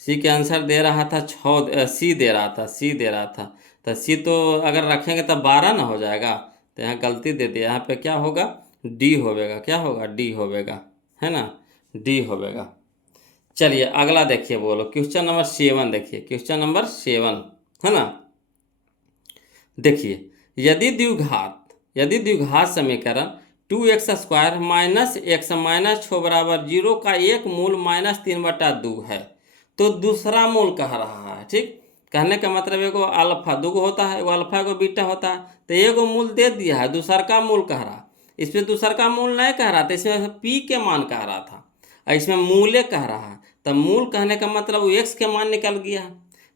सी के आंसर दे रहा था 6, सी दे रहा था, सी दे रहा था, तो सी तो अगर रखेंगे तो 12 ना हो जाएगा, तो यहाँ गलती दे दिया। यहाँ पे क्या होगा, डी होवेगा, क्या होगा, डी होवेगा, है ना, डी होवेगा। चलिए अगला देखिए, बोलो क्वेश्चन नंबर 7 देखिए, क्वेश्चन नंबर 7, है ना। देखिए यदि द्विघात समीकरण 2x² माइनस x माइनस 6 बराबर 0 का एक मूल -3/2 है, तो दूसरा मूल कह रहा है, ठीक। कहने का मतलब एगो अल्फा दूगो होता है, एगो अल्फा एगो बीटा होता है, तो एगो मूल दे दिया है, दूसर का मूल कह रहा। इसमें दूसर का मूल नहीं कह रहा था, इसमें पी के मान कह रहा था, और इसमें मूल्य कह रहा है। तो मूल कहने का मतलब एक्स के मान निकल गया है,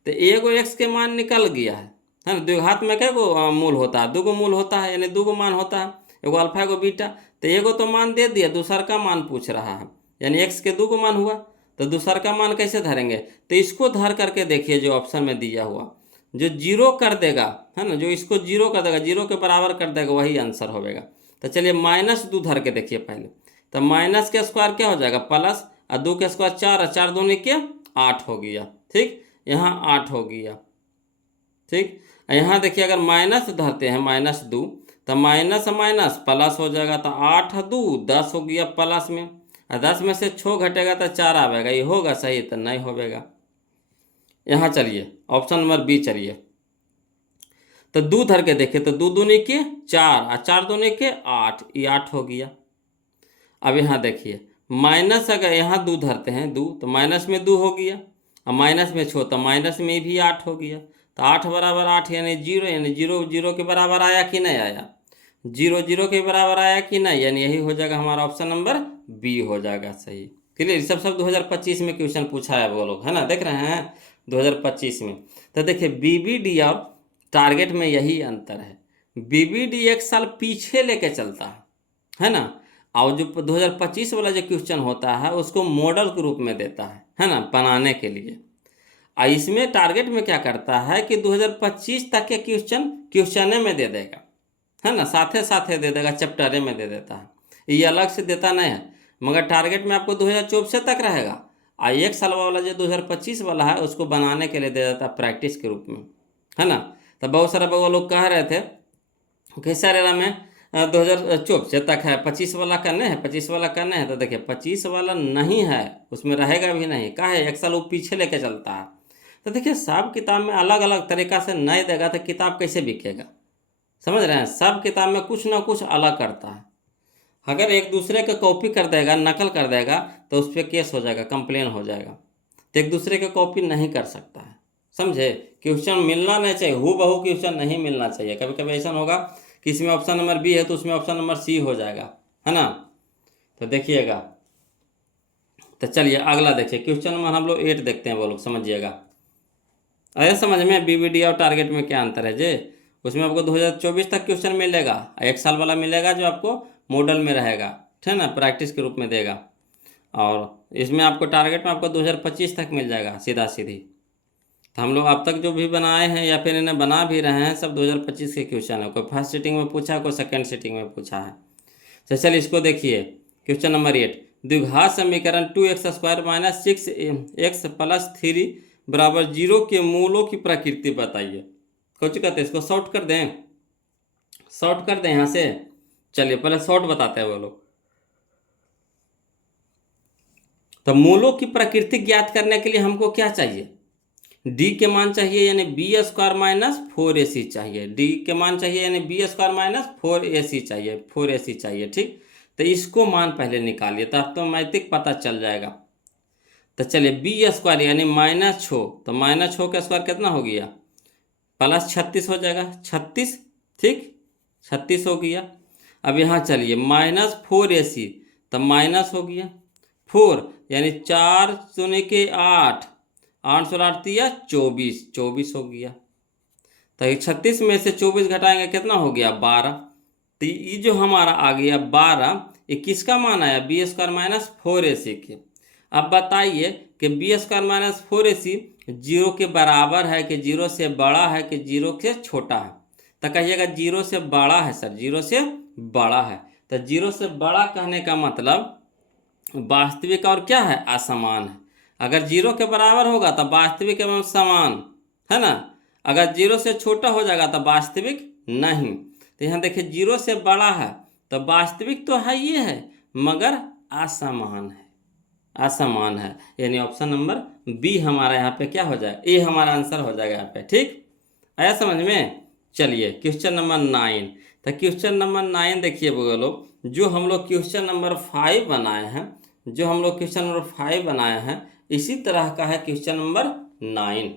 तो एगो एक्स के मान निकल गया है ना। द्विघात में क्या गो मूल होता है, दूगो मूल होता है, यानी दूगो मान होता है, एगो अल्फा एगो बीटा। तो एगो तो मान दे दिया, दूसर का मान पूछ रहा है, यानी एक्स के दूगो मान हुआ, तो दूसर का मान कैसे धरेंगे। तो इसको धर करके देखिए, जो ऑप्शन में दिया हुआ, जो 0 कर देगा, है ना, जो इसको 0 कर देगा, 0 के बराबर कर देगा, वही आंसर होगा। तो चलिए -2 धर के देखिए पहले, तो माइनस के स्क्वायर क्या हो जाएगा प्लस, और 2 के स्क्वायर 4, और 4 दूनी के 8 हो गया, ठीक, यहाँ 8 हो गया, ठीक। यहाँ देखिए अगर माइनस धरते हैं -2, तो माइनस माइनस प्लस हो जाएगा, तो 8 2 10 हो गया प्लस में, और 10 में से 6 घटेगा तो 4 आवेगा, ये होगा सही, तो नहीं होगा। यहाँ चलिए ऑप्शन नंबर बी चलिए, तो 2 धर के देखिए, तो 2 दूनी के 4, और 4 दूनी के 8, ये 8 हो गया। अब यहाँ देखिए माइनस, अगर यहाँ 2 धरते हैं 2, तो माइनस में 2 हो गया, और माइनस में 6, तो माइनस में भी 8 हो गया, तो 8 बराबर 8 यानी 0, यानी 0 0 के बराबर आया कि नहीं आया, 0 0 के बराबर आया कि नहीं, यानी यही हो जाएगा हमारा ऑप्शन नंबर बी हो जाएगा सही। क्लियर। सब 2025 में क्वेश्चन पूछा है वो लोग, है ना, देख रहे हैं 2025 में। तो देखिए बीबीडी और टारगेट में यही अंतर है, बीबीडी एक साल पीछे लेके चलता है ना, और जो 2025 वाला जो क्वेश्चन होता है उसको मॉडल के रूप में देता है ना, बनाने के लिए। और इसमें टारगेट में क्या करता है कि 2025 तक के क्वेश्चन में दे देगा, है ना, साथे साथे दे देगा, चैप्टरे में दे देता है, ये अलग से देता नहीं है। मगर टारगेट में आपको 2024 तक रहेगा, और एक साल वाला जो 2025 वाला है उसको बनाने के लिए दे देता है प्रैक्टिस के रूप में, है ना। तो बहुत सारा वो लोग कह रहे थे कि सर में 2024 तक है, 25 वाला करने हैं, 25 वाला करने हैं। तो देखिए 25 वाला नहीं है, उसमें रहेगा भी नहीं, क्या है, एक साल वो पीछे लेके चलता है। तो देखिए सब किताब में अलग अलग तरीका से नहीं देगा तो किताब कैसे बिकेगा, समझ रहे हैं। सब किताब में कुछ ना कुछ अलग करता है। अगर एक दूसरे का कॉपी कर देगा, नकल कर देगा, तो उस पर केस हो जाएगा, कंप्लेन हो जाएगा। तो एक दूसरे का कॉपी नहीं कर सकता है, समझे। क्वेश्चन मिलना नहीं चाहिए, हूबहू क्वेश्चन नहीं मिलना चाहिए। कभी कभी ऐसा होगा कि इसमें ऑप्शन नंबर बी है तो उसमें ऑप्शन नंबर सी हो जाएगा, है ना। तो देखिएगा, तो चलिए अगला देखिए, क्वेश्चन नंबर हम लोग 8 देखते हैं, वो लोग समझिएगा। अरे समझ में बीबीडी और टारगेट में क्या अंतर है जे। उसमें आपको 2024 तक क्वेश्चन मिलेगा, 1 साल वाला मिलेगा जो आपको मॉडल में रहेगा, ठीक है ना, प्रैक्टिस के रूप में देगा। और इसमें आपको टारगेट में आपको 2025 तक मिल जाएगा सीधा सीधी। तो हम लोग अब तक जो भी बनाए हैं या फिर इन्हें बना भी रहे हैं सब 2025 के क्वेश्चन है। कोई फर्स्ट सीटिंग में पूछा, कोई सेकेंड सीटिंग में पूछा है। तो चलिए इसको देखिए, क्वेश्चन नंबर 8, द्विघात समीकरण 2x² माइनस 6x प्लस 3 बराबर 0 के मूलों की प्रकृति बताइए। कुछ कहते हैं, इसको शॉर्ट कर दें, शॉर्ट कर दें यहाँ से। चलिए पहले शॉर्ट बताते हैं वो लोग। तो मूलों की प्रकृति ज्ञात करने के लिए हमको क्या चाहिए, डी के मान चाहिए यानी b² माइनस 4ac चाहिए, डी के मान चाहिए यानी b² माइनस 4ac चाहिए, 4ac चाहिए, ठीक। तो इसको मान पहले निकालिए तो ऑटोमेटिक पता चल जाएगा। तो चलिए b² यानी -6, तो -6 का स्क्वायर कितना हो गया, प्लस 36 हो जाएगा, 36, ठीक, 36 हो गया। अब यहाँ चलिए -4ac, तो माइनस हो गया 4 यानी 4 दूनी के 8, 8 से 8 दिया 24, 24 हो गया। तो 36 में से 24 घटाएंगे कितना हो गया 12। तो ये जो हमारा आ गया 12, ये किसका मान आया b² माइनस 4ac के। अब बताइए कि b² माइनस 4ac 0 के बराबर है कि 0 से बड़ा है कि 0 से छोटा है। तो कहिएगा 0 से बड़ा है सर, 0 से बड़ा है। तो 0 से बड़ा कहने का मतलब वास्तविक और क्या है, असमान है। अगर 0 के बराबर होगा तो वास्तविक एवं समान, है ना। अगर 0 से छोटा हो जाएगा तो वास्तविक नहीं। तो यहाँ देखिए 0 से बड़ा है तो वास्तविक तो है ये है मगर असमान है, असमान है, यानी ऑप्शन नंबर बी हमारा यहाँ पे क्या हो जाएगा, ए हमारा आंसर हो जाएगा यहाँ पे, ठीक। आया समझ में। चलिए क्वेश्चन नंबर 9। तो क्वेश्चन नंबर 9 देखिए बोलो, जो हम लोग क्वेश्चन नंबर 5 बनाए हैं, जो हम लोग क्वेश्चन नंबर 5 बनाए हैं इसी तरह का है क्वेश्चन नंबर 9,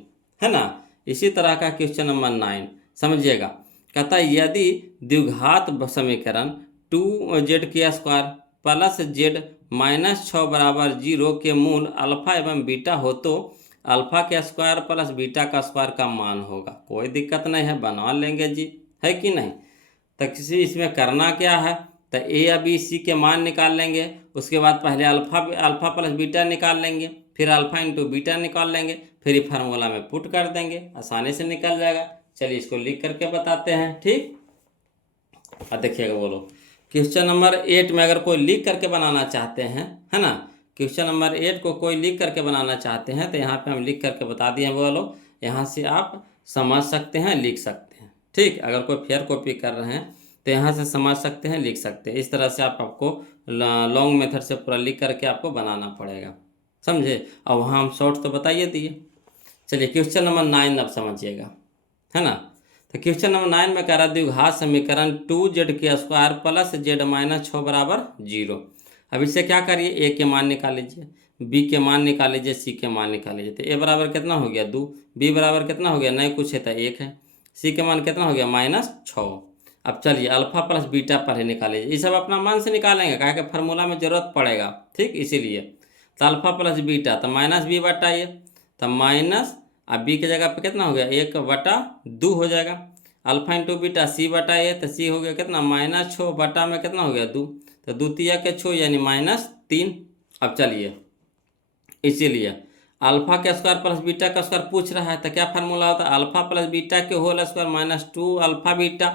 है ना। इसी तरह का क्वेश्चन नंबर 9 समझिएगा। कहता है यदि द्विघात समीकरण 2z² प्लस z माइनस 6 बराबर 0 के मूल अल्फा एवं बीटा हो तो अल्फा के स्क्वायर प्लस बीटा का स्क्वायर का मान होगा। कोई दिक्कत नहीं है, बना लेंगे जी, है कि नहीं। तो किसी इसमें करना क्या है, तो ए या बी सी के मान निकाल लेंगे, उसके बाद पहले अल्फा प्लस बीटा निकाल लेंगे, फिर अल्फा इंटू बीटा निकाल लेंगे, फिर ये फार्मूला में पुट कर देंगे, आसानी से निकल जाएगा। चलिए इसको लिख करके बताते हैं, ठीक। अब देखिएगा बोलो, क्वेश्चन नंबर 8 में अगर कोई लिख करके बनाना चाहते हैं, है ना, क्वेश्चन नंबर 8 को कोई लिख करके बनाना चाहते हैं तो यहाँ पे हम लिख करके बता दिए बोलो, यहाँ से आप समझ सकते हैं, लिख सकते हैं, ठीक। अगर कोई फेयर कॉपी कर रहे हैं तो यहाँ से समझ सकते हैं, लिख सकते हैं। इस तरह से आपको लॉन्ग मेथड से पूरा लिख करके आपको बनाना पड़ेगा, समझे। और वहाँ हम शॉर्ट तो बताइए दिए। चलिए क्वेश्चन नंबर 9 अब समझिएगा, है ना। तो क्वेश्चन नंबर 9 में कह रहा है द्विघात समीकरण 2z² प्लस z माइनस 6 बराबर 0। अब इससे क्या करिए, ए के मान निकाल लीजिए, बी के मान निकाल लीजिए, सी के मान निकाल लीजिए। तो ए बराबर कितना हो गया 2, बी बराबर कितना हो गया, नहीं कुछ है तो 1 है, सी के मान कितना हो गया -6। अब चलिए अल्फा प्लस बीटा पहले निकाल लीजिए, ये सब अपना मान से निकालेंगे, कहा कि फार्मूला में जरूरत पड़ेगा, ठीक, इसीलिए। तो अल्फा प्लस बीटा तो -b/, ये तो माइनस, अब बी की जगह पे कितना हो गया 1/2 हो जाएगा, अल्फा इंटू बीटा c/a, तो c हो गया कितना -6 बटा में कितना हो गया 2, तो 2 तिया के 6 यानी -3। अब चलिए इसीलिए अल्फा के स्क्वायर प्लस बीटा का स्क्वायर पूछ रहा है तो क्या फार्मूला होता है, अल्फा प्लस बीटा के होल स्क्वायर -2 अल्फा बीटा।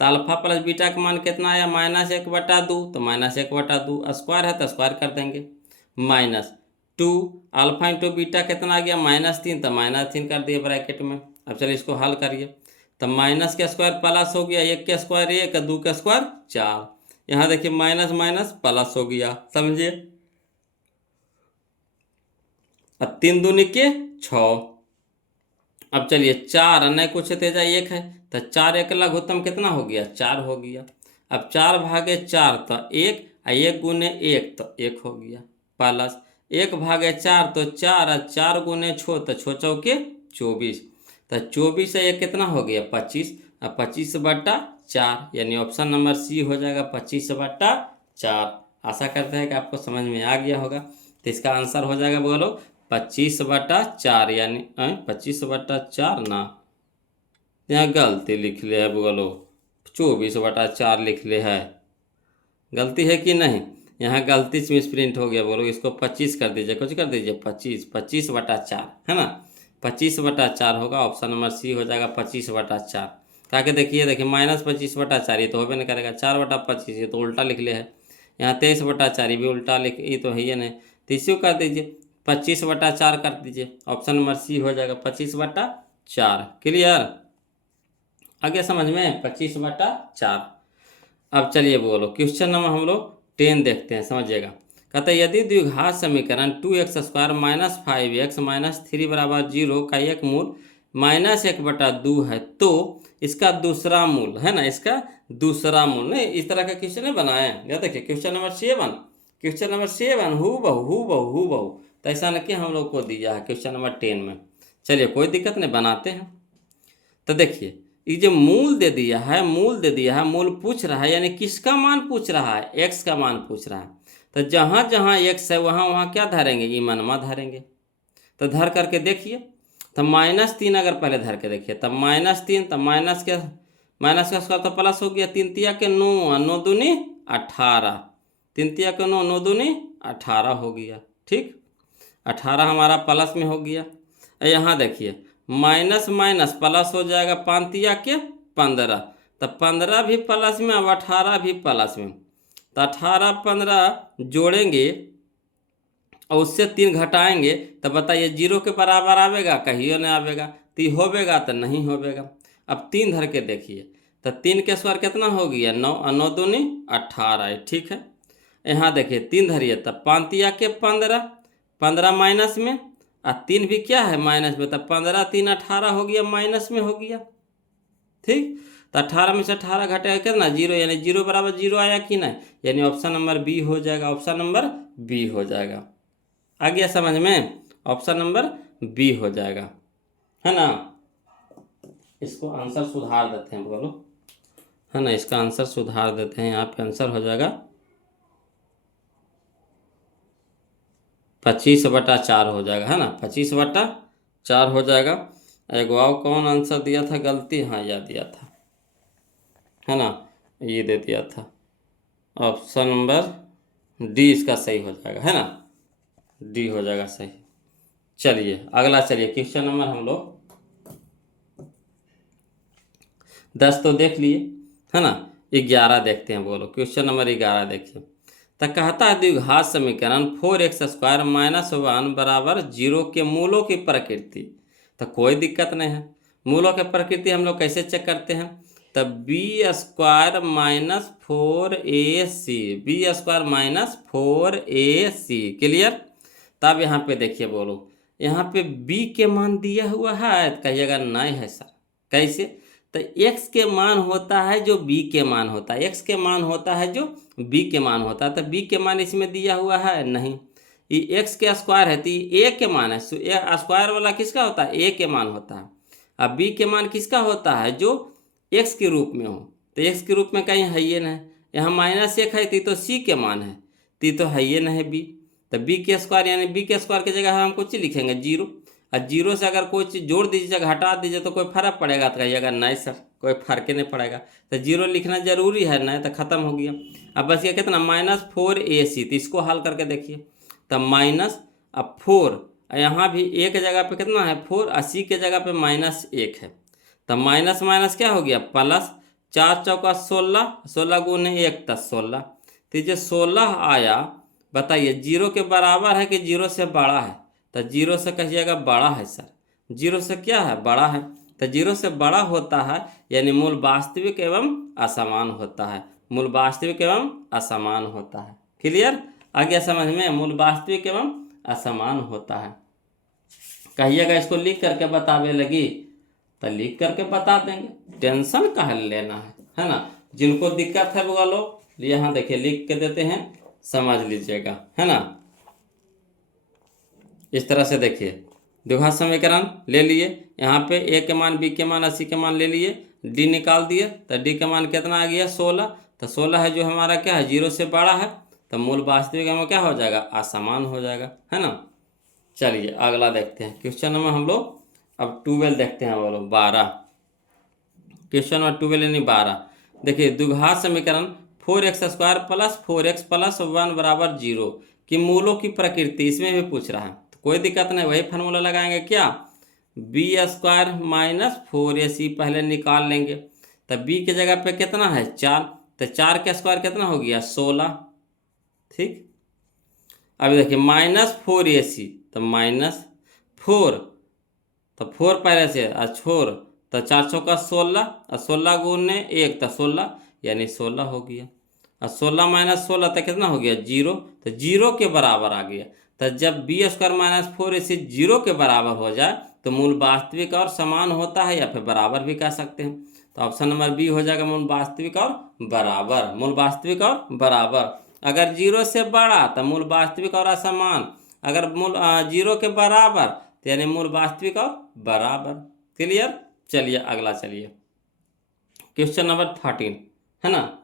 तो अल्फा प्लस बीटा का मान कितना आया -1/2, तो -1/2 स्क्वायर है तो स्क्वायर कर देंगे, -2 अल्फा इंटू बीटा कितना आ गया -3, तो -3 कर दिए ब्रैकेट में। अब चलिए इसको हल करिए, तो माइनस के स्क्वायर प्लस हो गया, 1 के स्क्वायर 1, 2 के स्क्वायर 4, यहाँ देखिए माइनस माइनस प्लस हो गया, समझिए। अब 3 दूनी के 6। अब चलिए 4 अन्य कुछ तेजा 1 है, तो 4 एक लघुत्तम कितना हो गया 4 हो गया। अब 4 भागे 4 तो 1, 1 गुने 1 तो 1 हो गया, प्लस 1 भागे 4 तो 4, 4 गुने 6 तो 6 चौके 24। तो 24 से ये कितना हो गया 25, अब 25/4 यानी ऑप्शन नंबर सी हो जाएगा 25/4। आशा करते हैं कि आपको समझ में आ गया होगा। तो इसका आंसर हो जाएगा बोलो 25/4 यानी 25/4 ना, यहाँ गलती लिख ले है बोलो 24/4 लिख ले है। गलती है कि नहीं? यहाँ गलती से मिसप्रिंट हो गया, बोलो इसको 25 कर दीजिए, कुछ कर दीजिए 25/4 है ना, 25/4 होगा। ऑप्शन नंबर सी हो जाएगा 25/4। ताकि देखिए -25/4 ये तो होबे नहीं करेगा, 4/25 ये तो उल्टा लिख ले है। यहाँ 23/4 ये भी उल्टा लिख, ये तो है ही नहीं, तो इसी को कर दीजिए 25/4 कर दीजिए। ऑप्शन नंबर सी हो जाएगा 25/4। क्लियर? आगे समझ में 25/4। अब चलिए बोलो क्वेश्चन नंबर हम लोग 10 देखते हैं, समझिएगा। कहते हैं यदि द्विघात समीकरण 2x² - 5x - 3 = 0 का एक मूल -1/2 है तो इसका दूसरा मूल है ना, इसका दूसरा मूल। नहीं, इस तरह का क्वेश्चन नहीं बनाए या देखिए क्वेश्चन नंबर 7 हु बहु। तो ऐसा न कि हम लोग को दिया है क्वेश्चन नंबर 10 में। चलिए कोई दिक्कत नहीं, बनाते हैं। तो देखिए ये जो मूल दे दिया है, मूल पूछ रहा है, यानी किसका मान पूछ रहा है? एक्स का मान पूछ रहा है। तो जहाँ जहाँ एक्स है वहाँ वहाँ क्या धरेंगे? ई मनवा धरेंगे। तो धर करके देखिए, तो -3 अगर पहले धर के देखिए, तब -3, तब माइनस का स्क्वायर तो प्लस हो गया, 3 तिया के 9, 9 दूनी 18, 3 तिया के 9, 9 दूनी 18 हो गया। ठीक, 18 हमारा प्लस में हो गया। यहाँ देखिए माइनस प्लस हो जाएगा, 5 तिया के 15, तो 15 भी प्लस में और 18 भी प्लस में। तो 18 15 जोड़ेंगे और उससे 3 घटाएंगे, तो बताइए 0 के बराबर आवेगा? कहियो नहीं आवेगा। तो ये होवेगा तो नहीं होवेगा। अब 3 धर के देखिए, तो 3 के स्क्वायर कितना हो गया? 9, 9 दूनी 18। ठीक है, यहाँ देखिए 3 धरिए, तब 5 तिया के 15, 15 माइनस में और 3 भी क्या है? माइनस में। तब 15 3 18 हो गया, माइनस में हो गया। ठीक, तो 18 में से 18 घटेगा कितना? 0, यानी 0 बराबर 0 आया कि नहीं? यानी ऑप्शन नंबर बी हो जाएगा, ऑप्शन नंबर बी हो जाएगा। आ गया समझ में? ऑप्शन नंबर बी हो जाएगा, है ना। इसको आंसर सुधार देते हैं, बोलो, है ना, इसका आंसर सुधार देते हैं। यहाँ पे आंसर हो जाएगा 25/4 हो जाएगा, है ना, 25/4 हो जाएगा। एक वाव कौन आंसर दिया था गलती? हाँ, यह दिया था, है ना, ये दे दिया था। ऑप्शन नंबर डी इसका सही हो जाएगा, है ना, डी हो जाएगा सही। चलिए अगला, चलिए क्वेश्चन नंबर हम लोग 10 तो देख लिए, है ना, 11 देखते हैं। बोलो क्वेश्चन नंबर 11 देखिए। तो कहता है द्विघात समीकरण 4x² - 1 बराबर 0 के मूलों की प्रकृति। तो कोई दिक्कत नहीं है, मूलों की प्रकृति हम लोग कैसे चेक करते हैं? तब b² - 4ac, b² - 4ac। Clear? तब यहाँ पे देखिए, बोलो यहाँ पे b के मान दिया हुआ है, कहिएगा नहीं है सर। कैसे? तो x के मान होता है जो b के मान होता है, x के मान होता है जो b के मान होता है। तो b के मान इसमें दिया हुआ है नहीं, ये x के स्क्वायर है तो ये a के मान है। स्क्वायर वाला किसका होता है? a के मान होता है। अब b के मान किसका होता है? जो x के रूप में हो। तो x के रूप में कहीं है ये नहीं, यहाँ -1 है तो c के मान है, तो है ये नहीं b। तो b के स्क्वायर यानी b के स्क्वायर की जगह हम कुछ लिखेंगे 0, और 0 से अगर कोई चीज़ जोड़ दीजिए घटा दीजिए तो कोई फर्क पड़ेगा? तो कहिएगा नहीं सर, कोई फर्क ही नहीं पड़ेगा। तो 0 लिखना जरूरी है, नहीं तो ख़त्म हो गया। अब बस ये कितना? -4ac। तो इसको हल करके देखिए, तब माइनस अब 4, यहाँ भी एक जगह पे कितना है? 4, 80 के जगह पे -1 है। तब माइनस माइनस क्या हो गया? प्लस, 4 चौका 16, 16 गुने 1 10 16। तो जो 16 आया, बताइए 0 के बराबर है कि 0 से बड़ा है? तो 0 से कहिएगा बड़ा है सर, 0 से क्या है? बड़ा है। तो 0 से बड़ा होता है यानी मूल वास्तविक एवं असमान होता है, मूल वास्तविक एवं असमान होता है। क्लियर? आ गया समझ में? मूल वास्तविक एवं असमान होता है। कहिएगा इसको लिख करके बतावे लगी तो लिख करके बता देंगे, टेंशन कहाँ लेना है ना। जिनको दिक्कत है वो लोग यहाँ देखिए लिख के देते हैं, समझ लीजिएगा, है ना। इस तरह से देखिए द्विघात समीकरण ले लिए, यहाँ पे ए के मान, बी के मान, अस्सी के मान ले लिए, डी निकाल दिए, तो डी का मान कितना आ गया 16। तो 16 है जो हमारा क्या है, 0 से बड़ा है, तो मूल वास्तविक में क्या हो जाएगा, असमान हो जाएगा, है ना। चलिए अगला देखते हैं क्वेश्चन नंबर हम लोग अब 12 देखते हैं, बोलो 12, क्वेश्चन नंबर 12 यानी 12। देखिए द्विघात समीकरण 4x² प्लस 4x प्लस 1 बराबर 0 की मूलों की प्रकृति इसमें भी पूछ रहा है, तो कोई दिक्कत नहीं, वही फार्मूला लगाएंगे क्या, b² माइनस 4ac पहले निकाल लेंगे। तो b की जगह पे कितना है 4, तो 4 का स्क्वायर कितना हो गया 16, ठीक। अभी देखिए -4ac, तो -4, तो 4 पहले से छोड़, तो 4 चौका 16 और 16 गुने 1 तो 16 यानी 16 हो गया, और 16 माइनस 16 तो कितना हो गया 0, तो 0 के बराबर आ गया। तो जब b² माइनस 4ac 0 के बराबर हो जाए तो मूल वास्तविक और समान होता है, या फिर बराबर भी कह सकते हैं। तो ऑप्शन नंबर बी हो जाएगा मूल वास्तविक और बराबर, मूल वास्तविक और बराबर। अगर 0 से बड़ा तो मूल वास्तविक और असमान, अगर मूल 0 के बराबर तो यानी मूल वास्तविक और बराबर। क्लियर। चलिए अगला, चलिए क्वेश्चन नंबर 13, है ना।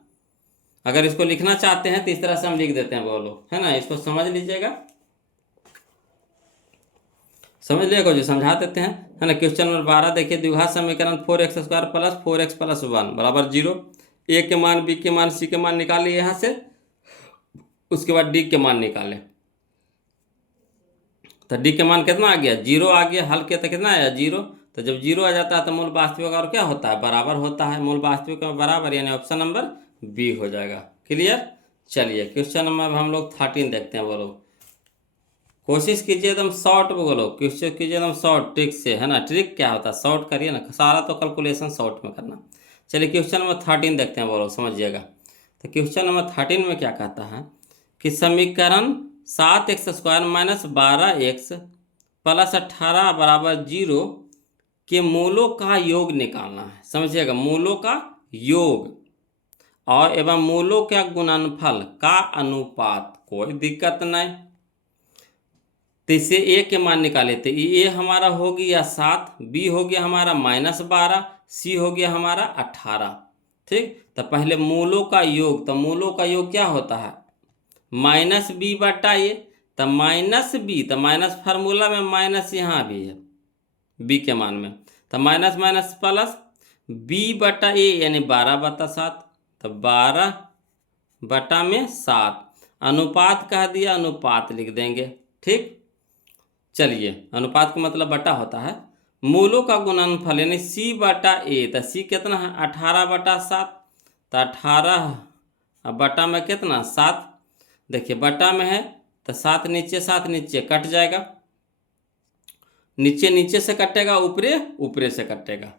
अगर इसको लिखना चाहते हैं तो इस तरह से हम लिख देते हैं, बोलो, है ना, इसको समझ लीजिएगा, समझ लिएगा जो समझा देते हैं, है ना। क्वेश्चन नंबर 12 देखिए, द्विघात समीकरण 4x² प्लस 4x प्लस 1 बराबर 0, ए के मान, बी के मान, सी के मान निकालिए यहाँ से, उसके बाद डी के मान निकालें। तो डी के मान कितना आ गया 0 आ गया, हल किया तो कितना आया 0। तो जब 0 आ जाता है तो मूल वास्तविक और क्या होता है, बराबर होता है, मूल वास्तविक और बराबर, यानी ऑप्शन नंबर बी हो जाएगा। क्लियर। चलिए क्वेश्चन नंबर हम लोग 13 देखते हैं, बोलो। कोशिश कीजिए एकदम शॉर्ट, बोलो, क्वेश्चन कीजिए एकदम शॉर्ट ट्रिक से, है ना। ट्रिक क्या होता है, शॉर्ट करिए ना, सारा तो कैलकुलेशन शॉर्ट में करना। चलिए क्वेश्चन नंबर 13 देखते हैं, बोलो, समझिएगा। तो क्वेश्चन नंबर 13 में क्या कहता है कि समीकरण 7x² माइनस 12x प्लस 18 बराबर 0 के मूलों का योग निकालना है। समझिएगा, मूलों का योग और एवं मूलों का गुणनफल का अनुपात, कोई दिक्कत नहीं। तो इसे ए के मान निकाले, तो ए हमारा हो गया 7, बी हो गया हमारा -12, सी हो गया हमारा 18, ठीक। तो पहले मूलों का योग, तो मूलों का योग क्या होता है -b बटा ए, तो -b, तो माइनस फार्मूला में माइनस यहाँ भी है b के मान में, तो माइनस माइनस प्लस b बटा ए यानी 12/7, तो 12/7, अनुपात कह दिया, अनुपात लिख देंगे, ठीक। चलिए अनुपात का मतलब बटा होता है, मूलों का गुणनफल यानी c बटा ए, तो c कितना है 18/7, तो 18 बटा में कितना 7, देखिए बटा में है तो 7 नीचे कट जाएगा, नीचे नीचे से कटेगा, ऊपरे ऊपरे से कटेगा।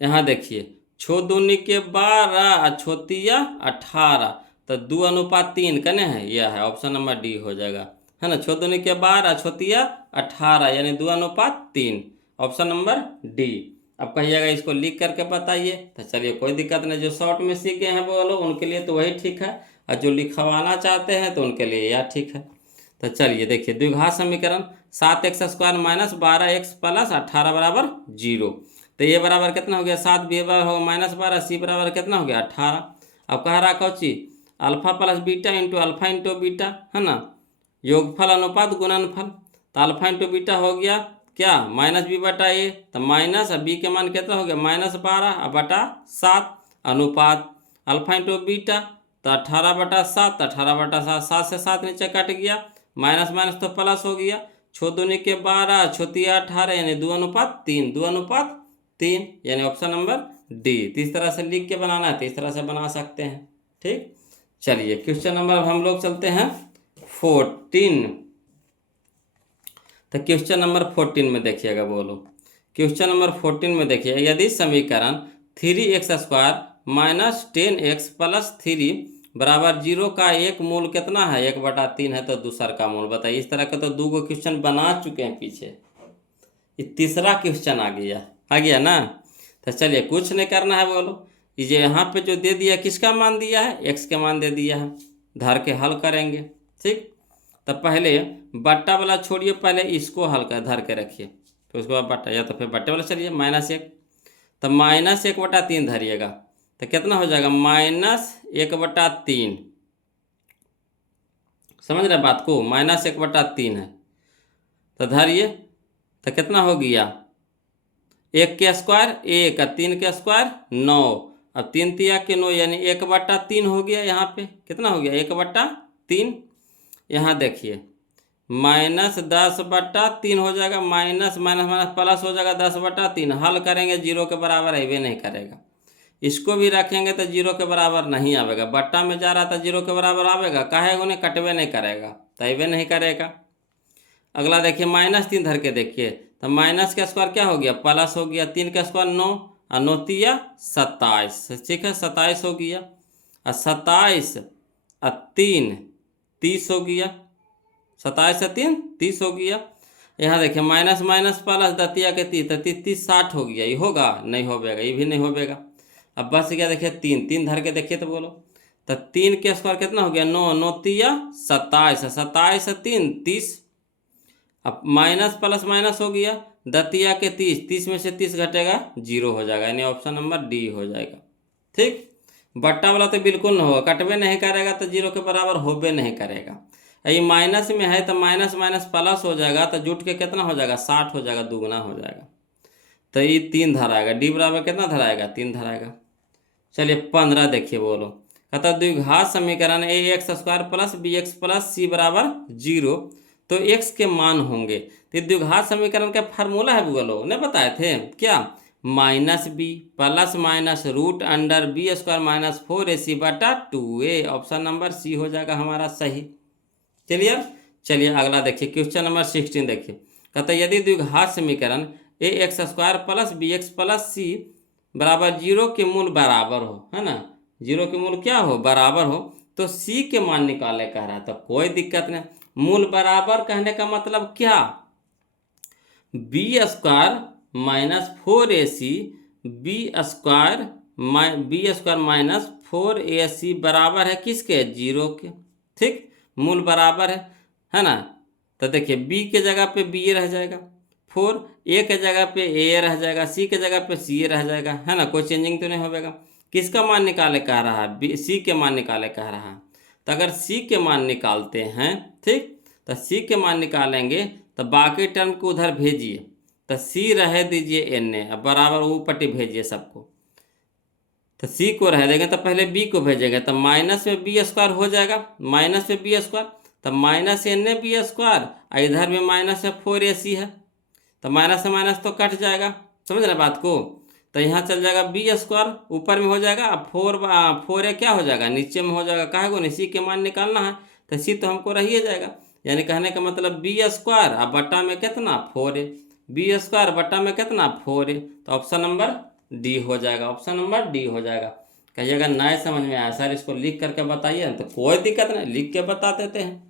यहाँ देखिए 6 दूनी के 12 छोतिया 18, तो 2:3 कने है, यह है ऑप्शन नंबर डी हो जाएगा, है ना। 6 दूनी के 12 छोतिया 18 यानी 2:3, ऑप्शन नंबर डी। अब कहिएगा इसको लिख करके बताइए, तो चलिए कोई दिक्कत नहीं, जो शॉर्ट में सीख गए हैं बोलो उनके लिए तो वही ठीक है, और जो लिखवाना चाहते हैं तो उनके लिए यह ठीक है। तो चलिए देखिए, द्विघात समीकरण 7x² माइनस 12x प्लस 18 बराबर 0, तो ये बराबर कितना हो गया 7, बी बराबर होगा -12, सी बराबर कितना हो गया 18। अब कह रहा Cauchy, alpha plus beta into alpha into beta, है ना, योगफल अनुपात गुणनफल, तो अल्फा इंटू बीटा हो गया क्या -b बटा ए, तो माइनस, अब बी के मान कितना हो गया -12/7, अनुपात अल्फा इंटू बीटा, तो 18/7, तो 18/7, 7 से 7 नीचे कट गया, माइनस माइनस तो प्लस हो गया, 6 दूनी के 12 छोतिया 18 यानी 2:3, 2:3 यानी ऑप्शन नंबर डी। तो इस तरह से लिख के बनाना है तो इस तरह से बना सकते हैं, ठीक। चलिए क्वेश्चन नंबर हम लोग चलते हैं 14। तो क्वेश्चन नंबर 14 में देखिएगा, बोलो, क्वेश्चन नंबर 14 में देखिए, यदि समीकरण 3x² माइनस 10x प्लस 3 बराबर 0 का एक मूल कितना है 1/3 है, तो दूसर का मूल बताइए। इस तरह का तो 2 क्वेश्चन बना चुके हैं पीछे, ये तीसरा क्वेश्चन आ गया ना। तो चलिए कुछ नहीं करना है, बोलो, ये यहाँ पे जो दे दिया किसका मान दिया है, x के मान दे दिया है, धर के हल करेंगे, ठीक। तो पहले बट्टा वाला छोड़िए, पहले इसको हल कर धर के रखिए, फिर उसके बाद बट्टा, या तो फिर बट्टे वाला चलिए -1, तो -1/3 धरिएगा, तो कितना हो जाएगा -1/3। समझ रहे बात को, -1/3 है, तो धरिए, तो कितना हो गया 1 के स्क्वायर 1 और 3 के स्क्वायर 9, अब 3 तिया के 9 यानी 1/3 हो गया। यहाँ पे कितना हो गया 1/3। यहाँ देखिए -10/3 हो जाएगा, माइनस माइनस माइनस प्लस हो जाएगा 10/3। हल करेंगे 0 के बराबर अबे नहीं करेगा, इसको भी रखेंगे तो 0 के बराबर नहीं आवेगा, बट्टा में जा रहा था 0 के बराबर आवेगा, काहे उन्हें कटवे नहीं करेगा, तो अबे नहीं करेगा। अगला देखिए -3 धर के देखिए, तो माइनस का स्क्वायर क्या हो गया प्लस हो गया, 3 का स्क्वायर 9 और 9 तिया 27, ठीक है 27 हो गया, और 27 और 3 30 हो गया, 27 और 3 30 हो गया। यहाँ देखिए माइनस माइनस प्लस दतिया के 30, तो 30 60 हो गया, ये होगा नहीं होगा, ये भी नहीं होगा। अब बस गया देखिए 3 धर के देखिए, तो बोलो, तो 3 के स्क्वायर कितना हो गया 9 9 तिया 27, 27 और 3 30। अब माइनस प्लस माइनस हो गया, दतिया के 30, 30 में से 30 घटेगा 0 हो जाएगा, यानी ऑप्शन नंबर डी हो जाएगा। ठीक, बट्टा वाला तो बिल्कुल ना होगा, कटवे नहीं करेगा तो 0 के बराबर होबे नहीं करेगा। ये माइनस में है तो माइनस माइनस प्लस हो जाएगा, तो जुट के कितना हो जाएगा 60 हो जाएगा, दुगना हो जाएगा, तो ये 3 धराएगा, डी बराबर कितना धराएगा 3 धराएगा। चलिए 15 देखिए, बोलो, कहता द्विघात समीकरण ax² plus bx plus c बराबर 0, तो x के मान होंगे। तो द्विघात समीकरण का फार्मूला है बोलो, नहीं बताए थे क्या, -b plus minus √(b² - 4ac/2a, option number C हो जाएगा हमारा सही। चलिए अगला देखिए, क्वेश्चन नंबर 16 देखिए, कहता यदि द्विघात समीकरण ax² plus bx plus c बराबर 0 के मूल बराबर हो, है ना, 0 के मूल क्या हो बराबर हो, तो c के मान निकाले कह रहा है, तो कोई दिक्कत नहीं। मूल बराबर कहने का मतलब क्या, b² - 4ac b² - 4ac बराबर है किसके 0 के। ठीक, मूल बराबर है ना, तो देखिए b के जगह पे b रह जाएगा, 4 a के जगह पे a रह जाएगा, c के जगह पे c रह जाएगा, है ना, कोई चेंजिंग तो नहीं होगा। किसका मान निकाले कह रहा है, c के मान निकाले कह रहा है, तो अगर c के मान निकालते हैं, ठीक, तो c के मान निकालेंगे तो बाकी टर्म को उधर भेजिए, तो c रह दीजिए n, अब बराबर वो पट्टी भेजिए सबको, तो c को रह देंगे तो पहले b को भेजेंगे, तो माइनस में b² हो जाएगा, माइनस में b², तो -n/b², इधर में -4ac है, तो माइनस से माइनस तो कट जाएगा, समझ रहे बात को, तो यहाँ चल जाएगा b² ऊपर में हो जाएगा, अब 4a क्या हो जाएगा नीचे में हो जाएगा, कहे को नहीं c के मान निकालना है, तो c तो हमको रह ही जाएगा, यानी कहने का मतलब b² अब बट्टा में कितना 4a, b² बट्टा में कितना 4a, तो ऑप्शन नंबर डी हो जाएगा, ऑप्शन नंबर डी हो जाएगा। कहिएगा नए समझ में आया सर इसको लिख करके बताइए, तो कोई दिक्कत नहीं, लिख के बता देते हैं।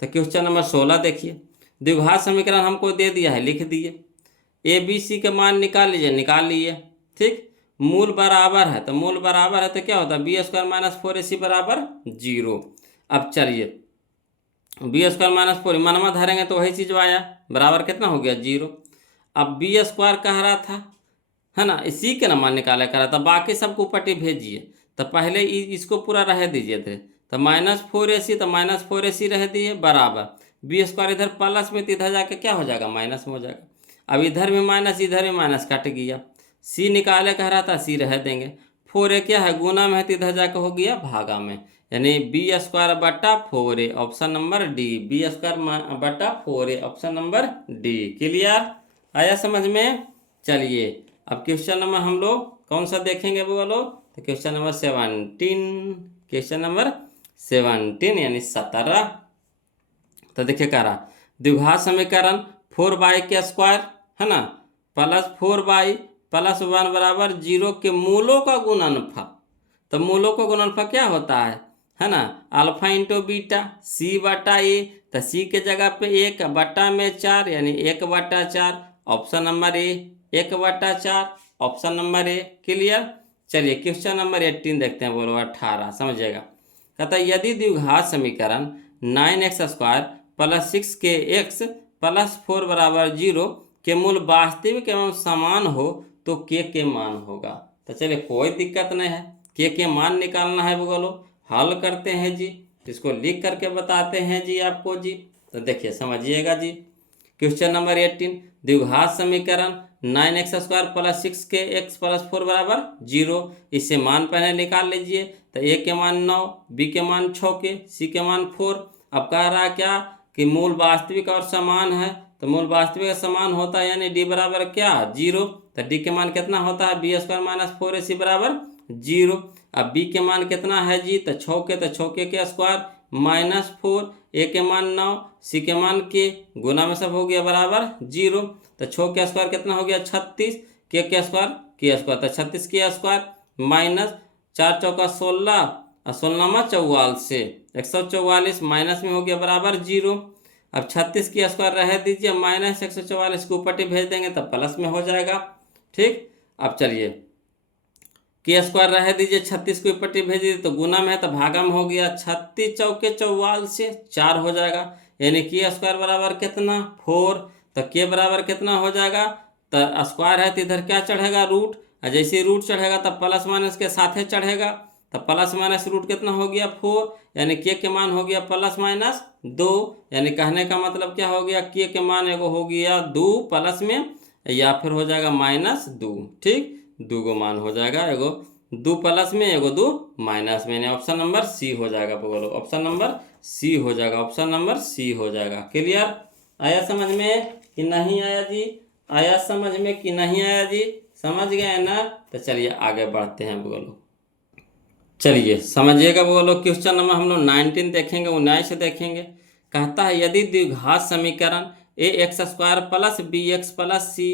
तो क्वेश्चन नंबर 16 देखिए, द्विघात समीकरण हमको दे दिया है, लिख दिए, ए बी सी के मान निकाल लीजिए, निकाल लिए, ठीक, मूल बराबर है, तो मूल बराबर है तो क्या होता है b² - 4ac बराबर 0। अब चलिए b² - 4 मनवा धरेंगे तो वही चीज़ आया, बराबर कितना हो गया 0। अब b² कह रहा था, है ना, इसी के ना मान निकाला कह रहा था, बाकी सबको पट्टी भेजिए, तो पहले इसको पूरा रह दीजिए थे, तो -4ac, तो -4ac रह दिए बराबर b² इधर प्लस में, तो इधर जाके क्या हो जाएगा माइनस में हो जाएगा, अब इधर में माइनस इधर में माइनस कट गया, c निकाले कह रहा था c रह देंगे, 4a क्या है गुना में है, तो इधर जाके हो गया भागा में, यानी b² बट्टा 4a, option number D, b² बट्टा 4a, option number D. Clear आया समझ में। चलिए अब क्वेश्चन नंबर हम लोग कौन सा देखेंगे बोलो, तो क्वेश्चन नंबर 17, क्वेश्चन नंबर 17 यानी 17। तो देखिए कह रहा द्विघात समीकरण 4y² है ना प्लस 4y प्लस 1 बराबर 0 के मूलों का गुणनफल, तो मूलों का गुणनफल क्या होता है ना, अल्फा इंटू बीटा c/a, तो c के जगह पे 1 बट्टा में 4 यानी 1/4, option number A 1/4, option number A. Clear. चलिए क्वेश्चन नंबर 18 देखते हैं, बोलो 18 समझिएगा। कहता है यदि द्विघात समीकरण 9x² प्लस 6kx प्लस 4 बराबर 0 के मूल वास्तविक एवं समान हो तो के मान होगा। तो चलिए कोई दिक्कत नहीं है, के मान निकालना है बोलो, हल करते हैं जी, इसको लिख करके बताते हैं जी आपको जी। तो देखिए समझिएगा जी, क्वेश्चन नंबर 18, द्विघात समीकरण 9x² + 6kx + 4 बराबर 0। इससे मान पहले निकाल लीजिए। तो ए के मान 9, बी के मान 6k, सी के मान 4। अब कह रहा है क्या कि मूल वास्तविक और समान है, तो मूल वास्तविक समान होता है यानी डी बराबर क्या 0। तो डी के मान कितना होता है b² - 4ac बराबर 0। अब बी के मान कितना है जी, तो 6k, तो 6k के स्क्वायर -4, ए के मान 9, सी के मान के, गुना में सब हो गया बराबर 0। तो 6 के स्क्वायर कितना हो गया 36, के स्क्वायर तो 36 के स्क्वायर माइनस 4 चौका 16 और 16 44 से 144 माइनस में हो गया बराबर 0। अब 36 की स्क्वायर रह दीजिए, माइनस 144 को ऊपर भेज देंगे तब प्लस में हो जाएगा। ठीक, अब चलिए के स्क्वायर रह दीजिए, 36 को ऊपर भेज दीजिए तो गुना में है तो भागा में हो गया, 36 चौके 44 से 4 हो जाएगा, यानी के स्क्वायर बराबर कितना 4। तो के बराबर कितना हो जाएगा, तो स्क्वायर है तो इधर क्या चढ़ेगा रूट, और जैसे रूट चढ़ेगा तब प्लस माइनस के साथ ही चढ़ेगा। तो प्लस माइनस रूट कितना हो गया 4, यानी के मान हो गया +-2। यानी कहने का मतलब क्या हो गया, के मान एगो हो गया 2 प्लस में या फिर हो जाएगा -2। ठीक, 2 गो मान हो जाएगा, एगो 2 प्लस में एगो 2 माइनस में, यानी ऑप्शन नंबर सी हो जाएगा। बोलो ऑप्शन नंबर सी हो जाएगा, ऑप्शन नंबर सी हो जाएगा। क्लियर, आया समझ में कि नहीं आया जी, आया समझ में कि नहीं आया जी, समझ गए ना। तो चलिए आगे बढ़ते हैं बोलो, चलिए समझिएगा बोलो। क्वेश्चन नंबर हम लोग 19 देखेंगे, 19 देखेंगे। कहता है यदि द्विघात समीकरण ax² + bx + c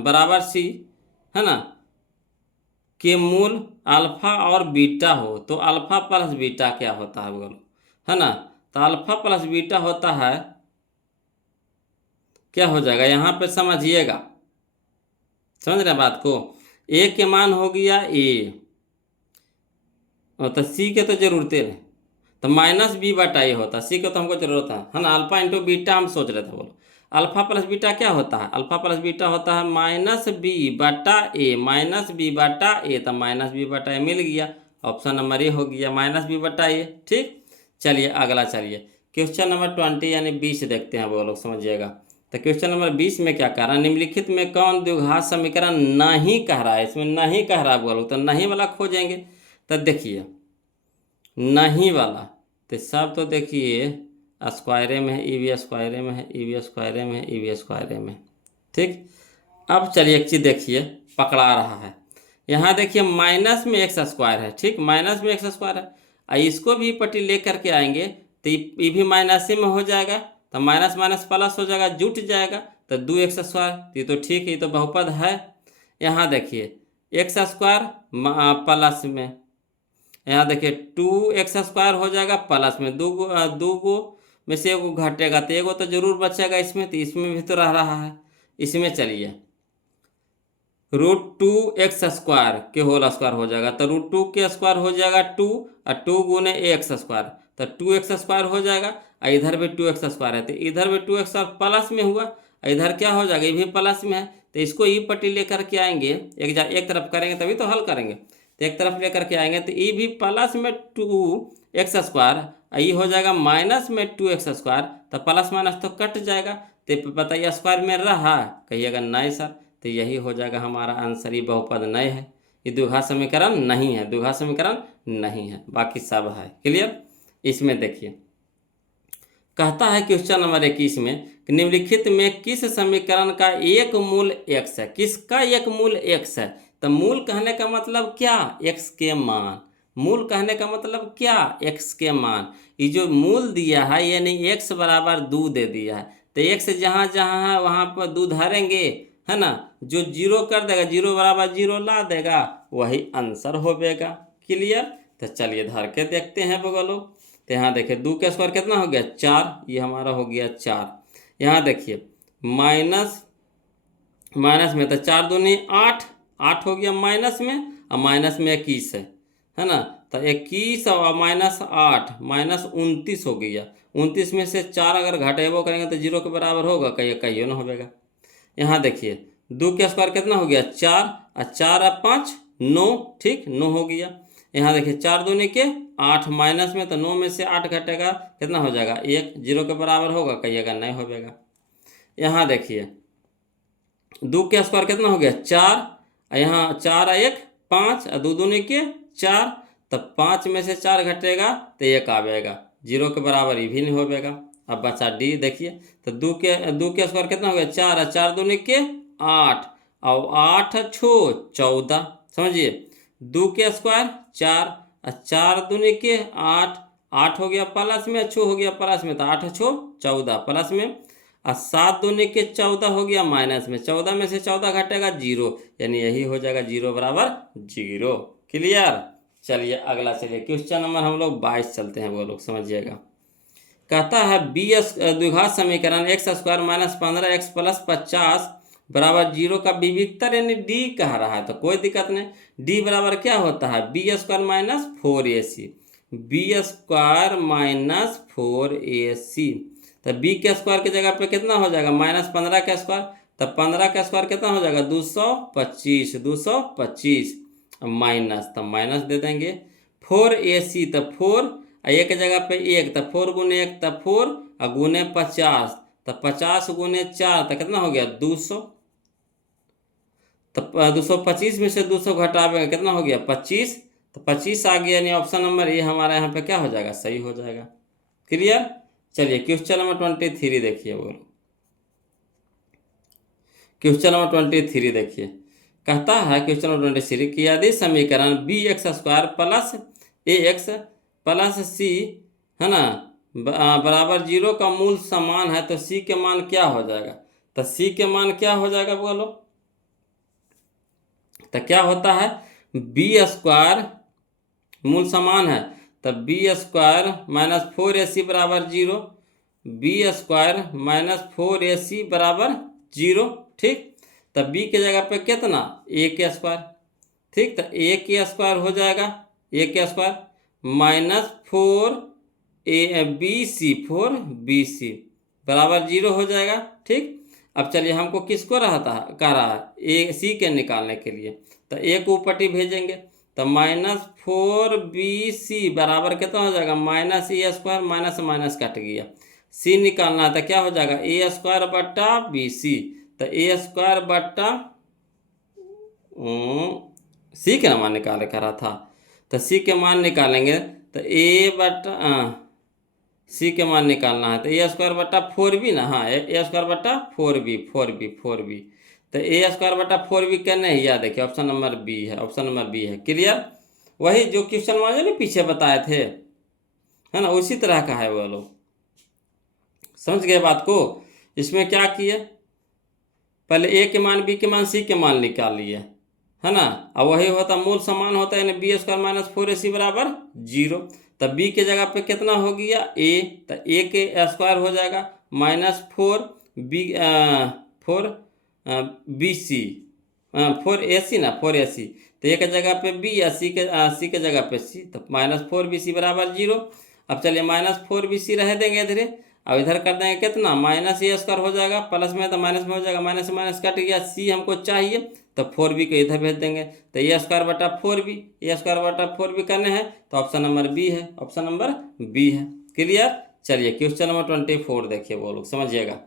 बराबर c है ना के मूल अल्फा और बीटा हो तो अल्फा प्लस बीटा क्या होता है बोलो, है ना। तो अल्फा प्लस बीटा होता है, क्या हो जाएगा यहाँ पे समझिएगा, समझ रहे बात को। ए के मान हो गया ए, और तो सी के तो जरूरत नहीं, तो -b/a होता है, सी के तो हमको जरूरत है ना। अल्फा इंटू बीटा हम सोच रहे थे, बोलो अल्फा प्लस बीटा क्या होता है, अल्फा प्लस बीटा होता है -b/a, तो -b/a मिल गया, ऑप्शन नंबर ए हो गया -b/a। ठीक, चलिए अगला, चलिए क्वेश्चन नंबर 20 यानी 20 देखते हैं बोलो, समझिएगा। तो क्वेश्चन नंबर 20 में क्या कह रहा है, निम्नलिखित में कौन द्विघात समीकरण नहीं कह रहा है, इसमें नहीं कह रहा है बोलो, तो नहीं वाला खोजेंगे। तो देखिए नहीं वाला तो सब तो देखिए स्क्वायरे में है, ई भी स्क्वायरे में है, ई भी स्क्वायरे में है, ई भी स्क्वायरे में। ठीक, अब चलिए एक चीज़ देखिए पकड़ा रहा है, यहाँ देखिए माइनस में x² है। ठीक, माइनस में x² है, और इसको भी पट्टी ले करके आएंगे तो ये भी माइनस में हो जाएगा, तो माइनस माइनस प्लस हो जाएगा, जुट जाएगा, तो 2x²। ये तो ठीक है, ये तो बहुपद है। यहाँ देखिए x² प्लस में, यहाँ देखिए 2x² हो जाएगा प्लस में, दो गो में से एगो घटेगा तो एगो तो जरूर बचेगा इसमें, तो इसमें भी तो रह रहा है। इसमें चलिए √2x² के होल स्क्वायर हो जाएगा, तो √2 के स्क्वायर हो जाएगा 2, और 2 गुने x², तो 2x² हो जाएगा, और इधर भी 2x² है, तो इधर भी 2x² प्लस में हुआ, और इधर क्या हो जाएगा, ये भी प्लस में है, तो इसको ई पट्टी लेकर के आएंगे, एक तरफ करेंगे तभी तो हल करेंगे, तो एक तरफ लेकर के आएंगे तो ये भी प्लस में 2x², ये हो जाएगा माइनस में 2x², तो प्लस माइनस तो कट जाएगा, तो बताइए स्क्वायर में रहा, कहिएगा नहीं सर, तो यही हो जाएगा हमारा आंसर, ये बहुपद नहीं है, ये द्विघात समीकरण नहीं है, द्विघात समीकरण नहीं है, बाकी सब है। क्लियर, इसमें देखिए कहता है क्वेश्चन नंबर 21 में निम्नलिखित में किस समीकरण का एक मूल x है, किसका एक मूल x है। तो मूल कहने का मतलब क्या, x के मान, मूल कहने का मतलब क्या x के मान। ये जो मूल दिया है यानी x बराबर 2 दे दिया है, तो x जहाँ जहाँ है वहाँ पर 2 धरेंगे, है ना, जो 0 कर देगा 0 बराबर 0 ला देगा, वही आंसर होगा। क्लियर, तो चलिए धर के देखते हैं बगलो। तो यहाँ देखिए 2 का स्क्वायर कितना हो गया 4, ये हमारा हो गया 4। यहाँ देखिए माइनस में तो 4 दूनी 8 हो गया माइनस में, और माइनस में 21 है ना, तो 21 और -8 -29 हो गया। 29 में से 4 अगर घटेबो करेंगे तो 0 के बराबर होगा, कहिए ना होगा। यहाँ देखिए 2 का स्क्वायर कितना हो गया 4, और 4 और 5 9, ठीक 9 हो गया। यहाँ देखिए 4 दूनी के 8, माइनस में तो 9 में से 8 घटेगा, कितना हो जाएगा 1, 0 के बराबर होगा, कहिएगा नहीं होगा। यहाँ देखिए 2 का स्क्वायर कितना हो गया 4, और यहाँ 4 और 1 5, और 2 दूनी के 4, तब 5 में से 4 घटेगा तो 1 आवेगा, 0 के बराबर ये भी नहीं होगा। अब बचा डी, देखिए तो 2 के स्क्वायर कितना हो गया 4, और 4 दूनी के 8, और 8 छो 14, समझिए 2 के स्क्वायर 4, और 4 दूनी के 8, 8 हो गया प्लस में, छो हो गया प्लस में, तो 8 छो 14 प्लस में, और 7 दूनी के 14 हो गया माइनस में, 14 में से 14 घटेगा 0, यानी यही हो जाएगा 0 बराबर 0। क्लियर। चलिए अगला, चलिए क्वेश्चन नंबर हम लोग 22 चलते हैं, वो लोग समझिएगा। कहता है द्विघात समीकरण X square minus 15x plus 50 बराबर 0 का विविधतर यानी डी कह रहा है, तो कोई दिक्कत नहीं। डी बराबर क्या होता है B square minus 4ac, B square minus 4ac, तो बी के स्क्वायर की जगह पे कितना हो जाएगा माइनस 15 का स्क्वायर, तो 15 का स्क्वायर कितना हो जाएगा 225, 225 माइनस, तो माइनस दे देंगे 4ac, तो 4 एक जगह पे 1, तो 4 गुने 1 तो 4, और गुने 50, तो 50 गुने 4 तो कितना हो गया 200, तो 225 में से 200 घटावेगा कितना हो गया 25, तो 25 आ गया, यानी ऑप्शन नंबर ए हमारा यहाँ पे क्या हो जाएगा सही हो जाएगा। क्लियर। चलिए क्वेश्चन नंबर 23 देखिए, बोलो क्वेश्चन नंबर 23 देखिए। कहता है क्वेश्चन नंबर 23 कि यदि समीकरण बी एक्स स्क्वायर प्लस ए एक्स प्लस सी है ना बराबर 0 का मूल समान है, तो सी के मान क्या हो जाएगा, तो सी के मान क्या हो जाएगा बोलो, तो क्या होता है बी स्क्वायर मूल समान है, तो बी स्क्वायर माइनस 4ac बराबर 0, बी स्क्वायर माइनस 4ac बराबर 0, ठीक। तो बी के जगह पे कितना ए के स्क्वायर, ठीक, तो ए के स्क्वायर हो जाएगा ए के स्क्वायर माइनस 4bc बराबर 0 हो जाएगा, ठीक। अब चलिए हमको किसको कह रहा है ए सी के निकालने के लिए, तो ए को ऊपटी भेजेंगे, तो माइनस 4bc बराबर कितना हो जाएगा minus a square, minus minus cut गया, सी निकालना है तो क्या हो जाएगा ए स्क्वायर बट्टा bc, तो ए स्क्वायर बट्टा सी के मान निकाले करा था, तो सी के मान निकालेंगे तो ए बट्टा सी के मान निकालना है, तो ए स्क्वायर बट्टा 4b ना, हाँ ए स्क्वायर बट्टा 4b, तो ए स्क्वायर बट्टा 4b करने ही याद देखिए ऑप्शन नंबर बी है, ऑप्शन नंबर बी है। क्लियर। वही जो क्वेश्चन वाले ने पीछे बताए थे है ना, उसी तरह का है वो लोग, समझ गए बात को। इसमें क्या किए पहले ए के मान बी के मान सी के मान निकाल लिए है ना, अब वही होता मूल समान होता है, यानी बी स्क्वायर माइनस 4ac बराबर 0, तब बी के जगह पे कितना हो गया ए, तो ए के स्क्वायर हो जाएगा माइनस 4bc 4ac ना 4ac, तो ए के जगह पे बी या सी के जगह पे सी, तो माइनस 4bc बराबर 0। अब चलिए माइनस 4bc रह देंगे इधर, अब इधर कर देंगे कितना माइनस ए स्क्वायर हो जाएगा, प्लस में तो माइनस में हो जाएगा, माइनस माइनस कट गया, सी हमको चाहिए तो 4b को इधर भेज देंगे, तो ए स्क्वायर बटा 4b, ए स्क्वायर बटा 4b करने हैं तो ऑप्शन नंबर बी है, ऑप्शन नंबर बी है। क्लियर। चलिए क्वेश्चन नंबर 24 देखिए, वो लोग समझिएगा।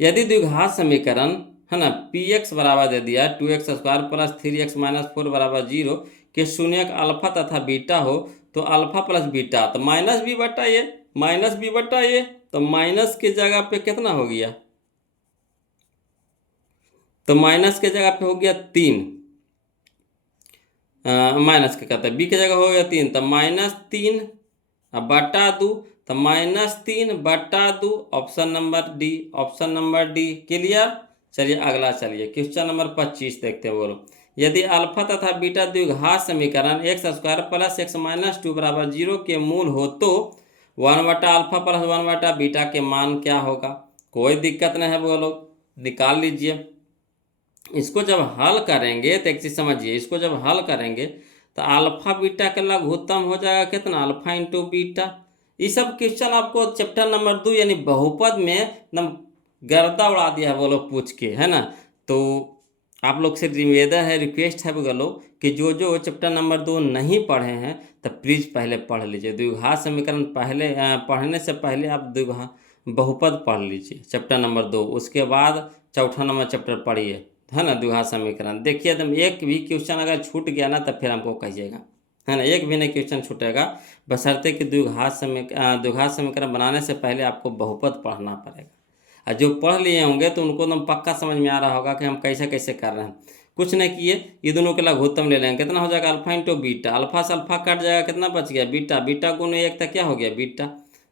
यदि द्विघात समीकरण है ना px बराबर दे दिया 2x square plus 3x minus 4 बराबर 0 के शून्यक अल्फा तथा बीटा हो, तो अल्फा प्लस बीटा तो माइनस बी बटा ये, माइनस बी बटा ये, तो माइनस के जगह पे कितना हो गया, तो माइनस के जगह पे हो गया 3, माइनस के कहते हैं बी के जगह हो गया 3, तो -3 बटा 2, तो -3 बटा 2, option number D, option number D. Clear. चलिए अगला, चलिए क्वेश्चन नंबर 25 देखते हैं। बोलो यदि अल्फा तथा बीटा द्विघात समीकरण X square plus x minus 2 बराबर 0 के मूल हो, तो 1 बटा अल्फा प्लस 1 बटा बीटा के मान क्या होगा। कोई दिक्कत नहीं है, वो लोग निकाल लीजिए। इसको जब हल करेंगे तो एक चीज़ समझिए, इसको जब हल करेंगे तो अल्फा बीटा का लघुत्तम हो जाएगा कितना अल्फा इंटू बीटा। ये सब क्वेश्चन आपको चैप्टर नंबर 2 यानी बहुपद में गर्दा उड़ा दिया है वो लोग पूछ के, है ना। तो आप लोग से निवेदन है, रिक्वेस्ट है बोलो कि जो जो चैप्टर नंबर 2 नहीं पढ़े हैं तो प्लीज़ पहले पढ़ लीजिए। द्विघात समीकरण पहले पढ़ने से पहले आप द्विघात बहुपद पढ़ लीजिए चैप्टर नंबर 2, उसके बाद चौथा नंबर चैप्टर पढ़िए, है ना, द्विघात समीकरण। देखिए एकदम एक भी क्वेश्चन अगर छूट गया ना तो फिर हमको कहिएगा, है ना, एक भी नहीं क्वेश्चन छूटेगा, बशर्ते कि द्विघात समीकरण बनाने से पहले आपको बहुपद पढ़ना पड़ेगा। और जो पढ़ लिए होंगे तो उनको एकदम पक्का समझ में आ रहा होगा कि हम कैसे कैसे कर रहे हैं। कुछ नहीं किए, ये दोनों के लघुत्तम ले लेंगे, कितना हो जाएगा अल्फा इंटू बीटा, अल्फा से अल्फा कट जाएगा, कितना बच गया बीटा, बीटा गुण एक तक क्या हो गया बीटा,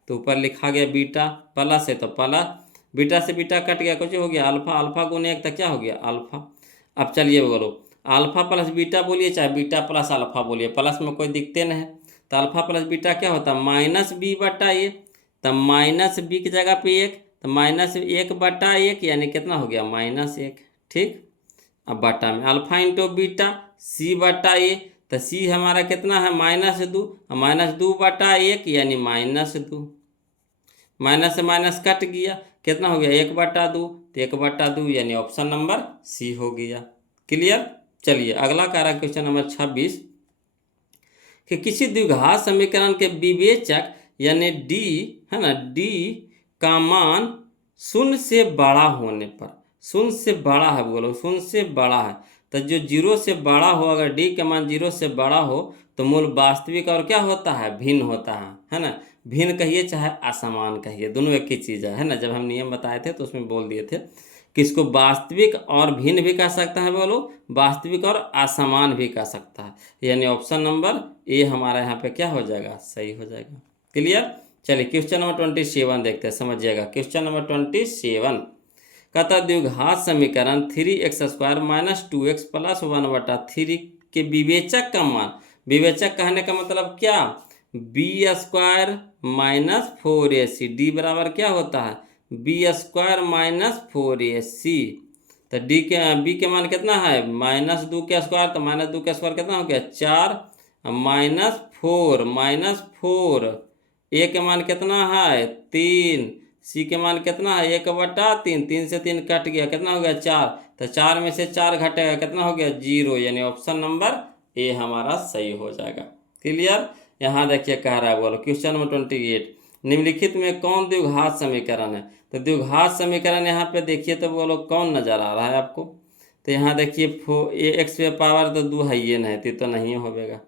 तो ऊपर लिखा गया बीटा, प्लस है तो प्लस, बीटा से बीटा कट गया, कुछ हो गया अल्फा, अल्फा गुण एक तक क्या हो गया अल्फा। अब चलिए बोलो अल्फा प्लस बीटा बोलिए चाहे बीटा प्लस अल्फा बोलिए, प्लस में कोई दिक्कत नहीं है, तो अल्फा प्लस बीटा क्या होता है माइनस बी बटा ए, तब माइनस बी की जगह पे एक, तो माइनस 1/1 यानी कितना हो गया -1, ठीक। अब बटा में अल्फा इंटू बीटा सी बटा ए, तो सी हमारा कितना है -2, -2/1 यानी -2, माइनस से माइनस कट गया, कितना हो गया 1/2, तो 1/2 यानी ऑप्शन नंबर सी हो गया। क्लियर। चलिए अगला कह रहा है क्वेश्चन नंबर 26 कि किसी द्विघात समीकरण के विवेचक यानी डी, है ना, डी का मान शून्य से बड़ा होने पर, शून्य से बड़ा है बोलो, शून्य से बड़ा है, तो जो 0 से बड़ा हो, अगर डी का मान 0 से बड़ा हो तो मूल वास्तविक और क्या होता है भिन्न होता है ना। भिन्न कहिए चाहे असमान कहिए, दोनों एक ही चीज़ है ना। जब हम नियम बताए थे तो उसमें बोल दिए थे कि इसको वास्तविक और भिन्न भी कह सकता है बोलो, वास्तविक और असमान भी कह सकता है, यानी ऑप्शन नंबर ए हमारा यहाँ पे क्या हो जाएगा सही हो जाएगा। क्लियर। चलिए क्वेश्चन नंबर 27 देखते हैं, समझिएगा। क्वेश्चन नंबर 27 कहता द्विघात समीकरण 3x² - 2x + 1/3 के विवेचक का मान, विवेचक कहने का मतलब क्या, b² - 4ac, डी बराबर क्या होता है b² - 4ac, तो डी के बी के मान कितना है -2 के स्क्वायर, तो -2 के स्क्वायर कितना हो गया 4, -4 ए के मान कितना है 3, सी के मान कितना है 1/3, 3 से 3 कट गया, कितना हो गया 4, तो 4 में से 4 घटेगा, कितना हो गया 0, यानी ऑप्शन नंबर ए हमारा सही हो जाएगा। क्लियर। यहाँ देखिए कह रहा है बोलो क्वेश्चन नंबर 28 निम्नलिखित में कौन द्विघात समीकरण है, तो द्विघात समीकरण यहाँ पे देखिए तो बोलो कौन नजर आ रहा है आपको, तो यहाँ देखिए एक्स पे पावर तो 2 है, ये नहीं तो नहीं होगा।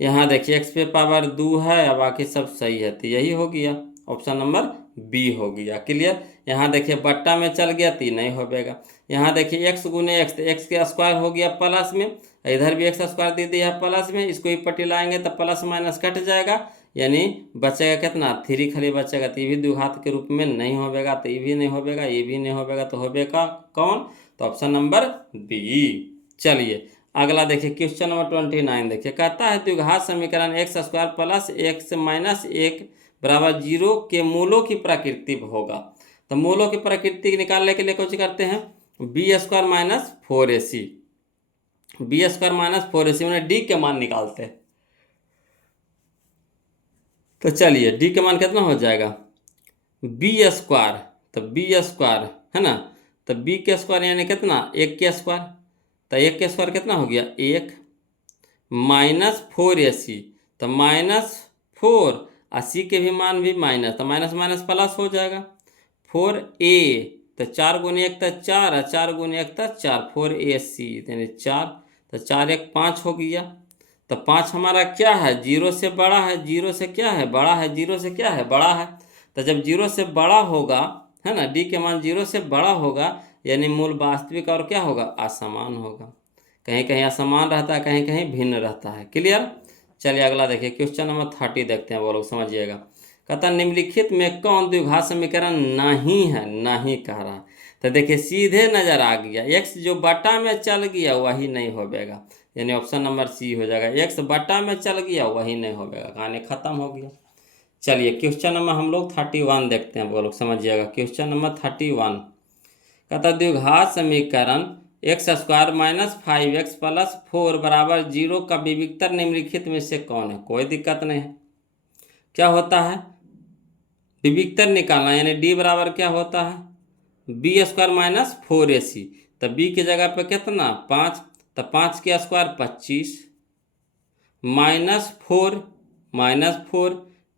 यहाँ देखिए x पे पावर 2 है, अब बाकी सब सही है, तो यही हो गया ऑप्शन नंबर बी हो गया। क्लियर। यहाँ देखिए बट्टा में चल गया तो नहीं होगा। यहाँ देखिए x गुने x, तो x के स्क्वायर हो गया प्लस में, इधर भी x² दे दिया प्लस में, इसको ही पट्टी लाएंगे तो प्लस माइनस कट जाएगा, यानी बचेगा कितना 3 खाली बचेगा, तो ये भी द्विघात के रूप में नहीं होगा, तो ये भी नहीं होगा, ये भी नहीं होगा, तो होगा कौन, तो ऑप्शन नंबर बी। चलिए अगला देखिए क्वेश्चन नंबर 29 देखिए, कहता है द्विघात समीकरण x² + x - 1 = 0 के मूलों की प्रकृति होगा, तो मूलों की प्रकृति निकालने के लिए कुछ करते हैं b² - 4ac, b² - 4ac मैंने डी के मान निकालते हैं, तो चलिए डी के मान कितना हो जाएगा b², तो b² है ना, तो b के स्क्वायर यानी कितना 1 के स्क्वायर, तो 1 के स्क्वायर कितना हो गया 1 -4ac, तो -4, 80 के भी मान भी माइनस, तो माइनस माइनस प्लस हो जाएगा 4a, तो 4 गुने 1 तो 4 और 4 गुने 1 तो 4, 4ac यानी 4, तो 4 1 5 हो गया, तो 5 हमारा क्या है 0 से बड़ा है, 0 से क्या है बड़ा है, 0 से क्या है बड़ा है, तो जब 0 से बड़ा होगा है ना, डी के मान 0 से बड़ा होगा, यानी मूल वास्तविक और क्या होगा असमान होगा, कहीं कहीं असमान रहता है, कहीं कहीं भिन्न रहता है। क्लियर। चलिए अगला देखिए क्वेश्चन नंबर 30 देखते हैं, वो लोग समझिएगा। कहता निम्नलिखित में कौन द्विघात समीकरण नहीं है, नहीं कह रहा, तो देखिए सीधे नजर आ गया x जो बटा में चल गया वही नहीं होगा, यानी ऑप्शन नंबर सी हो जाएगा, x बटा में चल गया वही नहीं होगा, कहानी खत्म हो गया। चलिए क्वेश्चन नंबर हम लोग 31 देखते हैं, वो लोग समझिएगा। क्वेश्चन नंबर 31 कहता द्विघात समीकरण x² - 5x + 4 = 0 का विविक्तर निम्नलिखित में से कौन है, कोई दिक्कत नहीं है। क्या होता है विविक्तर निकालना, यानी डी बराबर क्या होता है बी स्क्वायर माइनस 4ac। तो बी की जगह पे कितना 5, तो 5 के स्क्वायर 25 -4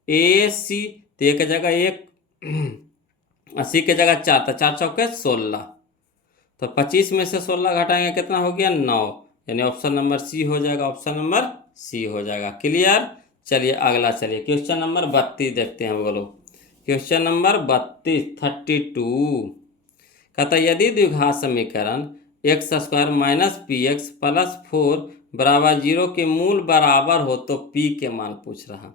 AC, तो एक जगह 1 80 की जगह 4, तो 4 चौके 16, तो 25 में से 16 घटाएंगे कितना हो गया 9, यानी ऑप्शन नंबर सी हो जाएगा, ऑप्शन नंबर सी हो जाएगा। क्लियर। चलिए अगला, चलिए क्वेश्चन नंबर 32 देखते हैं। बोलो क्वेश्चन नंबर 32 कहता है यदि द्विघात समीकरण X square minus P x plus 4 बराबर 0 के मूल बराबर हो तो पी के मान पूछ रहा।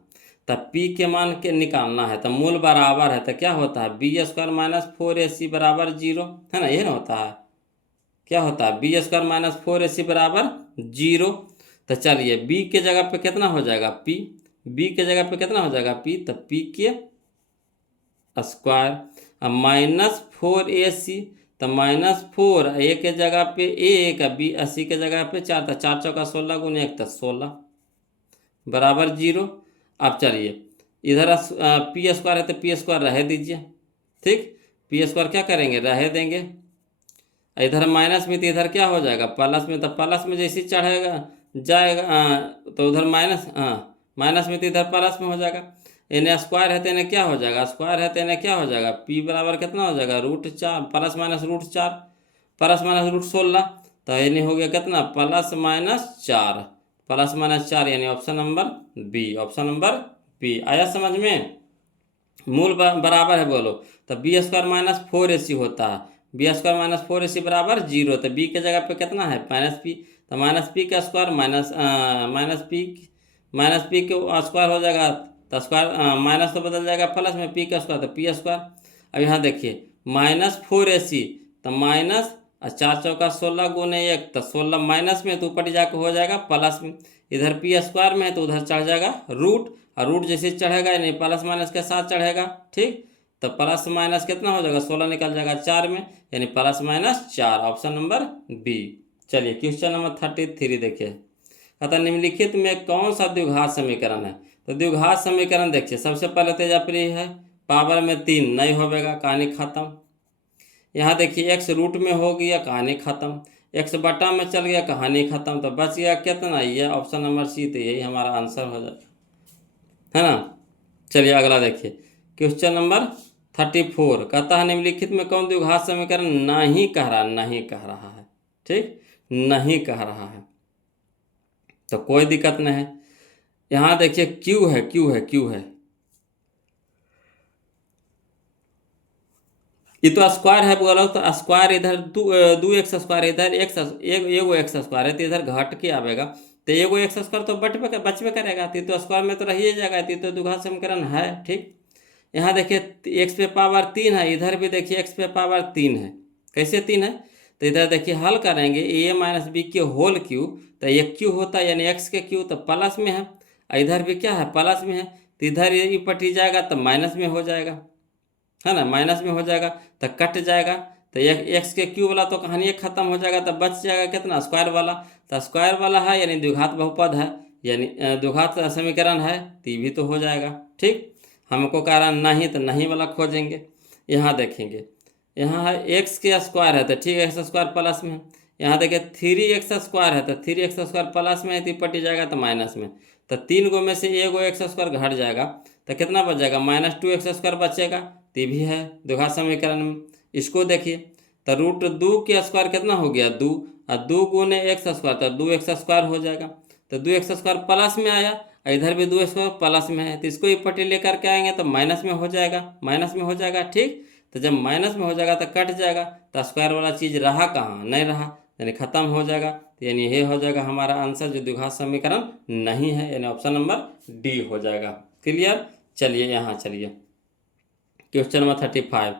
तब पी के मान के निकालना है, तो मूल बराबर है तो क्या होता है बी स्क्वायर माइनस 4ac बराबर 0, है ना, यही ना होता है। क्या होता है बी स्क्वायर माइनस 4ac बराबर 0। तो चलिए बी के जगह पे कितना हो जाएगा पी, बी के जगह पे कितना हो जाएगा पी, तो पी के स्क्वायर, अब -4ac, तो -4 ए के जगह पे 1, बी 80 के जगह पे 4, तो 4 चौका 16 गुने 1, तो 16 बराबर 0। अब चलिए इधर पी स्क्वायर है तो पी स्क्वायर रह दीजिए, ठीक, पी स्क्वायर क्या करेंगे रह देंगे। इधर माइनस में तो इधर क्या हो जाएगा प्लस में, तो प्लस में जैसे चढ़ेगा जाएगा तो उधर माइनस, माइनस में तो इधर प्लस में हो जाएगा। इन्हें स्क्वायर है तो इन्हें क्या हो जाएगा स्क्वायर है तो इन्हें क्या हो जाएगा पी बराबर कितना हो जाएगा √4, प्लस माइनस √4 प्लस माइनस √16, तो इन्हें हो गया कितना +-4 +-4, यानी option number B, option number B. आया समझ में। मूल बराबर है बोलो, तो बी स्क्वायर माइनस 4ac होता है, बी स्क्वायर माइनस 4ac बराबर 0, तो बी के जगह पे कितना है -p, तो -p का स्क्वायर माइनस पी के स्क्वायर हो जाएगा, तो स्क्वायर माइनस तो बदल जाएगा प्लस में, पी का स्क्वायर तो पी स्क्वायर। अब यहाँ देखिए -4ac, तो माइनस 4 चौका 16 गुने 1, तो 16 माइनस में तो ऊपर जाकर हो जाएगा प्लस में, इधर पी स्क्वायर में है तो उधर चढ़ जाएगा रूट, और रूट जैसे चढ़ेगा यानी प्लस माइनस के साथ चढ़ेगा, ठीक, तो प्लस माइनस कितना हो जाएगा 16 निकल जाएगा 4 में, यानी +-4, ऑप्शन नंबर बी। चलिए क्वेश्चन नंबर 33 देखिए, कहता निम्नलिखित में कौन सा द्विघात समीकरण है। तो द्विघात समीकरण देखिए, सबसे पहले तेजाप्री है, पावर में 3 नहीं होगा, कहानी खत्म। यहाँ देखिए x रूट में हो गया, कहानी खत्म, x बटा में चल गया, कहानी खत्म, तो बच गया कितना, ये ऑप्शन नंबर सी, तो यही हमारा आंसर हो जाएगा, है ना। चलिए अगला देखिए क्वेश्चन नंबर 34, कहता है निम्नलिखित में कौन द्विघात समीकरण नहीं कह रहा है, ठीक, नहीं कह रहा है, तो कोई दिक्कत नहीं है। यहाँ देखिए क्यू है, ये तो स्क्वायर है बोला, तो स्क्वायर इधर 2x स्क्वायर, इधर एगो एक्स स्क्वायर है, तो इधर घट के आवेगा, तो एगो एक्स स्क्वायर तो बचबे करेगा, तो स्क्वायर में तो रहिए जाएगा, तो द्विघात समीकरण है, ठीक। यहाँ देखिए x पे पावर 3 है, इधर भी देखिए x पे पावर 3 है, कैसे 3 है, तो इधर देखिए हल करेंगे a-b के होल क्यू, तो ये क्यू होता है यानी x के क्यू, तो प्लस में है, इधर भी क्या है प्लस में है, तो इधर ये पटी जाएगा तो माइनस में हो जाएगा, है ना, माइनस में हो जाएगा तो कट जाएगा, तो एक्स के क्यू वाला तो कहानी खत्म हो जाएगा, तो बच जाएगा कितना स्क्वायर वाला, तो स्क्वायर वाला है यानी द्विघात बहुपद है, यानी द्विघात समीकरण है, तो ये भी तो हो जाएगा, ठीक। हमको कह रहा नहीं, तो नहीं वाला खोजेंगे। यहाँ देखेंगे, यहाँ है एक्स के स्क्वायर है, तो ठीक एक्स स्क्वायर प्लस में है, यहाँ देखिए 3x स्क्वायर है, तो 3x स्क्वायर प्लस में है, तो पटी जाएगा तो माइनस में, तो 3 गो में से एगो एक्स स्क्वायर घट जाएगा, तो कितना बच जाएगा -2x स्क्वायर बचेगा, तो भी है द्विघात समीकरण में। इसको देखिए, तो √2 के स्क्वायर कितना हो गया 2, और 2 गुने x स्क्वायर, तो 2x स्क्वायर हो जाएगा, तो 2x स्क्वायर प्लस में आया, इधर भी 2 स्क्वायर प्लस में है, तो इसको एक पट्टी लेकर के आएंगे तो माइनस में हो जाएगा, ठीक। तो जब माइनस में हो जाएगा तो कट जाएगा, तो स्क्वायर वाला चीज़ रहा कहाँ, नहीं रहा, यानी खत्म हो जाएगा, तो यानी ये हो जाएगा हमारा आंसर, जो द्विघात समीकरण नहीं है, यानी ऑप्शन नंबर डी हो जाएगा। क्लियर। चलिए यहाँ चलिए क्वेश्चन नंबर 35,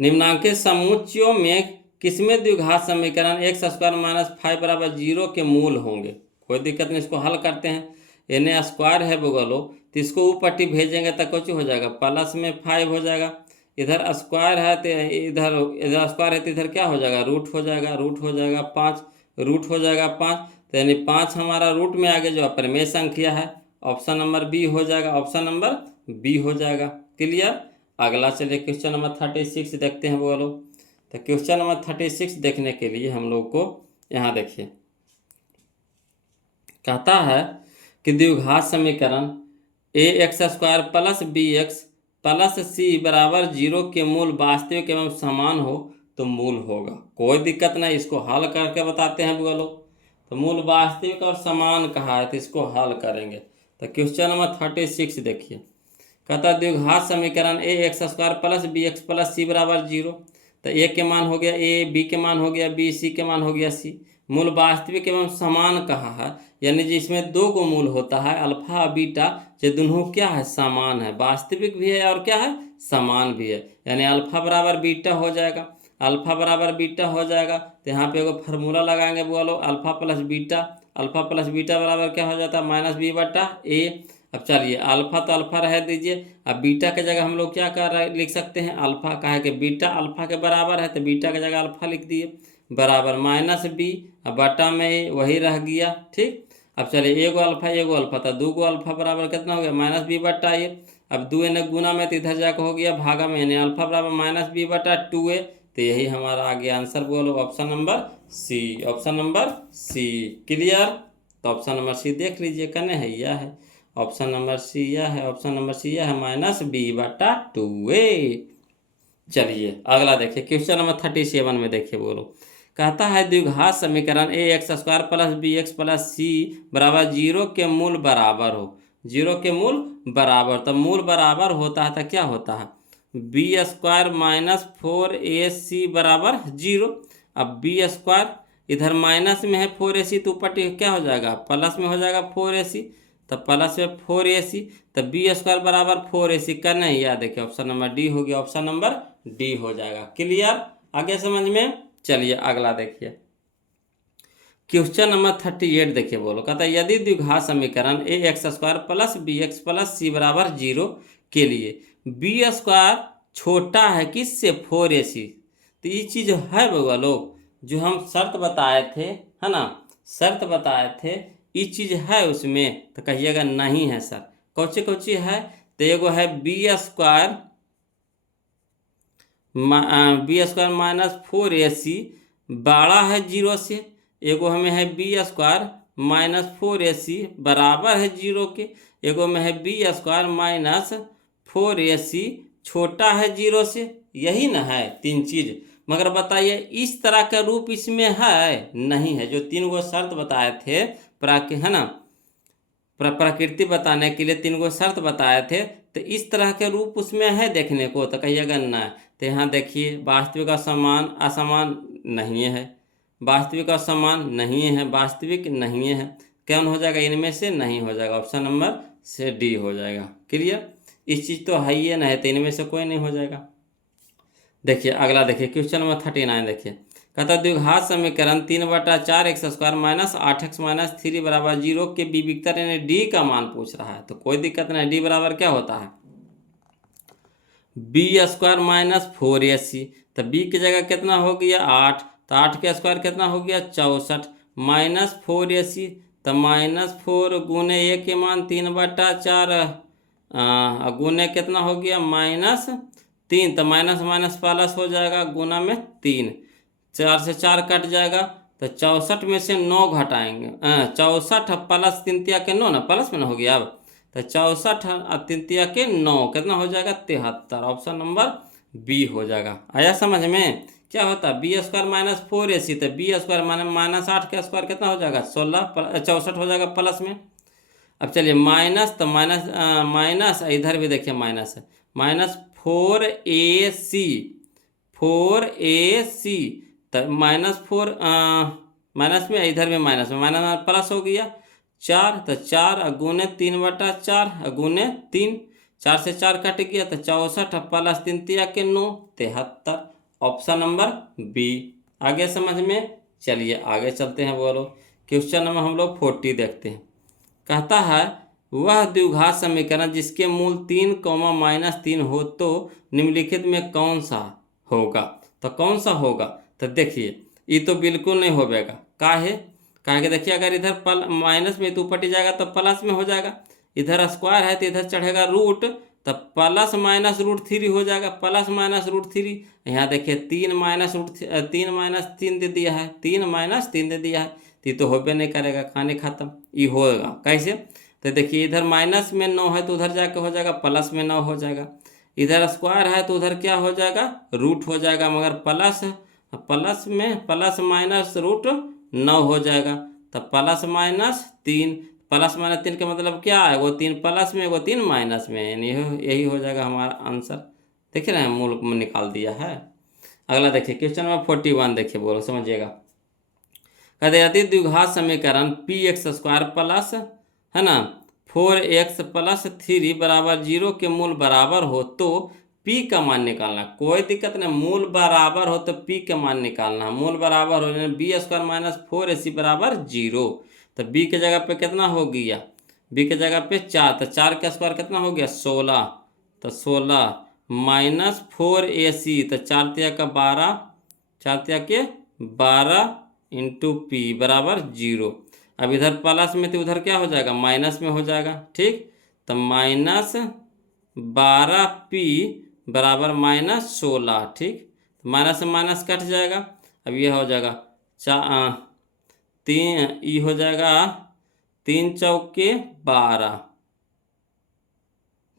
निम्नांकित समुच्चयों में किसमें द्विघात समीकरण x स्क्वायर -5 बराबर 0 के मूल होंगे। कोई दिक्कत नहीं, इसको हल करते हैं। इन्हें स्क्वायर है बोलो, तो इसको ऊपर पट्टी भेजेंगे तो कुछ हो जाएगा प्लस में 5 हो जाएगा, इधर स्क्वायर है तो इधर स्क्वायर है तो इधर क्या हो जाएगा रूट हो जाएगा 5, रूट हो जाएगा 5, तो यानी 5 हमारा रूट में आगे जो अपरिमेय संख्या है, ऑप्शन नंबर बी हो जाएगा, ऑप्शन नंबर बी हो जाएगा। क्लियर। अगला चलिए क्वेश्चन नंबर 36 देखते हैं बोलो। तो क्वेश्चन नंबर 36 देखने के लिए हम लोग को यहाँ देखिए, कहता है कि द्विघात समीकरण A X square plus B X plus C बराबर 0 के मूल वास्तविक एवं समान हो तो मूल होगा। कोई दिक्कत नहीं, इसको हल करके बताते हैं बोलो। तो मूल वास्तविक और समान कहा है तो इसको हल करेंगे। तो क्वेश्चन नंबर 36 देखिए, कहता द्विघात समीकरण A X square plus B X plus C बराबर 0। तो ए के मान हो गया ए, बी के मान हो गया बी, सी के मान हो गया सी। मूल वास्तविक एवं समान कहा है, यानी जिसमें दो को मूल होता है अल्फा बीटा, ये दोनों क्या है, समान है, वास्तविक भी है और क्या है, समान भी है। यानी अल्फा बराबर बीटा हो जाएगा, अल्फा बराबर बीटा हो जाएगा। तो यहाँ पे एगो फार्मूला लगाएंगे बोलो, alpha plus beta, alpha plus beta बराबर क्या हो जाता है, माइनस बी बटा ए। अब चलिए अल्फा तो अल्फा रह दीजिए, अब बीटा के जगह हम लोग क्या कर रहे लिख सकते हैं, अल्फा का है कि बीटा अल्फा के बराबर है तो बीटा की जगह अल्फा लिख दिए, बराबर माइनस बी, अब बटा में ए वही रह गया। ठीक, अब चलिए एगो अल्फा था, दो गो अल्फा बराबर कितना हो गया, माइनस बी बटा ए। अब दो ने गुना में तो इधर जाकर हो गया भागा में, यानी अल्फा बराबर माइनस बी बटा 2a। तो यही हमारा आ गया आंसर बोलो, option number C, option number C. Clear? तो ऑप्शन नंबर सी देख लीजिए, कने है यह है ऑप्शन नंबर सी, यह है ऑप्शन नंबर सी, यह है माइनस बी बटा 2a। चलिए अगला देखिए क्वेश्चन नंबर 37 में देखिए बोलो, कहता है द्विघात समीकरण A X square plus B X plus C बराबर 0 के मूल बराबर हो, 0 के मूल बराबर। तो मूल बराबर होता है तो क्या होता है, बी स्क्वायर माइनस 4ac बराबर 0। अब बी स्क्वायर इधर माइनस में है 4ac, तो ऊपर क्या हो जाएगा, प्लस में हो जाएगा 4ac, तो प्लस में 4ac, तो बी स्क्वायर बराबर 4ac करना ही याद देखिए, ऑप्शन नंबर डी हो गया, ऑप्शन नंबर डी हो जाएगा। क्लियर? आगे समझ में? चलिए अगला देखिए क्वेश्चन नंबर 38 देखिए बोलो, कहता है यदि द्विघात समीकरण A X square plus B X plus C बराबर 0 के लिए बी स्क्वायर छोटा है किससे, 4ac। तो ये चीज़ है बउआ लोग, जो हम शर्त बताए थे, है ना, शर्त बताए थे, ये चीज़ है उसमें। तो कहिएगा नहीं है सर, कौची कौची है, तो एगो है बी स्क्वायर माइनस 4ac बड़ा है 0 से, एगो हमें है बी स्क्वायर माइनस 4ac बराबर है 0 के, एगो में है बी स्क्वायर माइनस 4ac छोटा है 0 से। यही ना है तीन चीज़। मगर बताइए इस तरह का रूप इसमें है नहीं है, जो तीन गो शर्त बताए थे है ना, प्रकृति बताने के लिए तीन गो शर्त बताए थे, तो इस तरह के रूप उसमें है देखने को, तो कहिएगा ना। तो यहाँ देखिए वास्तविक और समान असमान नहीं है, वास्तविक और समान नहीं है, वास्तविक नहीं है, कौन हो जाएगा, इनमें से नहीं हो जाएगा, ऑप्शन नंबर से डी हो जाएगा। क्लियर? इस चीज़ तो है ही नहीं, तो इनमें से कोई नहीं हो जाएगा। देखिए अगला देखिए क्वेश्चन नंबर 39 देखिए, कहता द्विघात समीकरण 3/4 x square minus 8x minus 3 बराबर 0 के विविक्तर यानी डी का मान पूछ रहा है। तो कोई दिक्कत नहीं, डी बराबर क्या होता है, बी स्क्वायर माइनस 4ac। तो बी की जगह कितना हो गया 8, तो 8 के स्क्वायर कितना हो गया 64 माइनस 4ac, तो माइनस 4 गुने ए के मान 3/4 गुने कितना हो गया -3, तो माइनस माइनस प्लस हो जाएगा, गुना में 3, 4 से 4 कट जाएगा, तो 64 में से 9 घटाएंगे, 64 प्लस 3 तिया के 9 ना, प्लस में ना हो गया। अब तो 64 3 तिया के 9 कितना हो जाएगा 73, ऑप्शन नंबर बी हो जाएगा। आया समझ में? क्या होता है बी स्क्वायर माइनस 4ac, तो बी स्क्वायर माइनस 8 का स्क्वायर कितना हो जाएगा 64 हो जाएगा प्लस में। अब चलिए माइनस, तो माइनस इधर भी देखिए माइनस है, माइनस 4ac, 4ac, तो -4 माइनस में, इधर भी माइनस में, माइनस प्लस हो गया 4, तो 4 गुने 3/4 गुने 3, 4 से 4 कट गया, तो 64 प्लस 3 तिया के 9, 73, ऑप्शन नंबर बी। आगे समझ में? चलिए आगे चलते हैं बोलो, क्वेश्चन नंबर हम लोग 40 देखते हैं। कहता है वह द्विघात समीकरण जिसके मूल 3, -3 हो तो निम्नलिखित में कौन सा होगा। तो कौन सा होगा, तो देखिए ये तो बिल्कुल नहीं होगा, काहे कि देखिए अगर इधर माइनस में तो ऊपर जाएगा तो प्लस में हो जाएगा, इधर स्क्वायर है तो इधर चढ़ेगा रूट, तो प्लस माइनस रूट थ्री हो जाएगा, प्लस माइनस रूट थ्री। यहाँ देखिए 3 दे दिया है, 3 दे दिया है, तो ये तो होबे नहीं करेगा, कहानी खत्म। ये होगा कैसे, तो देखिए इधर माइनस में 9 है तो उधर जाके हो जाएगा प्लस में 9 हो जाएगा, इधर स्क्वायर है तो उधर क्या हो जाएगा रूट हो जाएगा, मगर प्लस प्लस में प्लस माइनस रूट 9 हो जाएगा, तो प्लस माइनस 3, प्लस माइनस 3 का मतलब क्या है, वो 3 प्लस में वो 3 माइनस में, यानी यही हो जाएगा हमारा आंसर। देख रहे हैं, मूल में निकाल दिया है। अगला देखिए क्वेश्चन नंबर 41, देखिए बोलो समझिएगा। कहते यदि द्विघात समीकरण पी एक्स स्क्वायर प्लस है ना 4x प्लस 3 बराबर 0 के मूल बराबर हो तो p का मान निकालना। कोई दिक्कत नहीं, मूल बराबर हो तो p का मान निकालना। मूल बराबर हो बी स्क्वायर माइनस 4ac बराबर 0, तो b के जगह पे कितना हो गया, b के जगह पे 4, तो 4 का स्क्वायर कितना हो गया 16, तो 16 माइनस 4ac, तो 4 तिया का 12, 4 तिया के 12 इंटू पी बराबर 0। अब इधर प्लस में तो उधर क्या हो जाएगा माइनस में हो जाएगा, ठीक, तो माइनस 12p बराबर माइनस 16, ठीक, तो माइनस से माइनस कट जाएगा। अब ये हो जाएगा 3, ये हो जाएगा 3 चौके 12,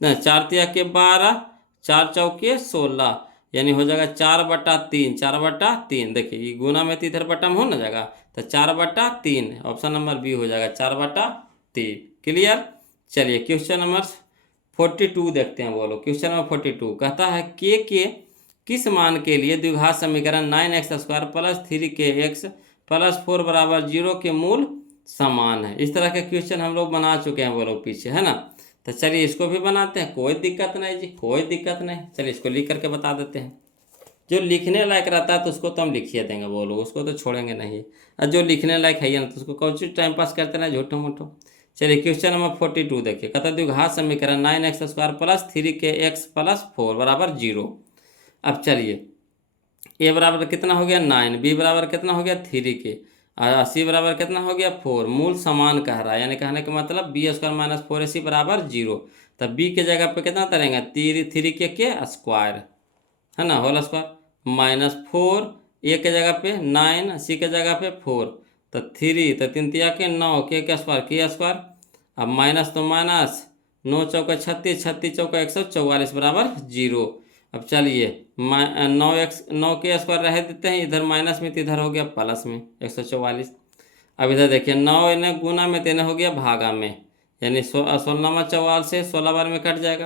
नहीं 4 तिया के 12, 4 चौके 16, यानी हो जाएगा 4/3, 4/3। देखिए ये गुना में तो इधर बटा में हो ना जाएगा, तो 4/3, ऑप्शन नंबर बी हो जाएगा 4/3। क्लियर। चलिए क्वेश्चन नंबर 42 देखते हैं, बोलो क्वेश्चन नंबर 42 कहता है के किस मान के लिए द्विघात समीकरण 9x square plus 3kx plus 4 बराबर 0 के मूल समान है। इस तरह के क्वेश्चन हम लोग बना चुके हैं, बोलो पीछे, है ना। तो चलिए इसको भी बनाते हैं, कोई दिक्कत नहीं जी, कोई दिक्कत नहीं। चलिए इसको लिख करके बता देते हैं। जो लिखने लायक रहता है तो उसको तो हम लिखिए देंगे, बोलो उसको तो छोड़ेंगे नहीं। और जो लिखने लायक है ना तो उसको कौन टाइम पास करते ना झूठो मूठो। चलिए क्वेश्चन नंबर 42 देखिए, कहता है द्विघात समीकरण 9x square plus 3kx plus 4 बराबर 0। अब चलिए ए बराबर कितना हो गया 9, बी बराबर कितना हो गया 3 के, और सी बराबर कितना हो गया 4। मूल समान कह रहा है, यानी कहने का मतलब बी स्क्वायर माइनस 4ac बराबर 0। तब बी के जगह पे कितना तरेंगे 3 के स्क्वायर, है ना, होल स्क्वायर माइनस 4, ए के जगह पे 9, सी के जगह पे 4, तो 3, तो 3 तिया के 9, के स्क्वायर। अब माइनस तो माइनस, 9 चौका 36, 36 चौका 144 बराबर 0। अब चलिए 9 के स्क्वायर रह देते हैं, इधर माइनस में तो इधर हो गया प्लस में 144। अब इधर देखिए 9 इन्हें गुना में तेने हो गया भागा में, यानी 16 44 से 16 बार में कट जाएगा,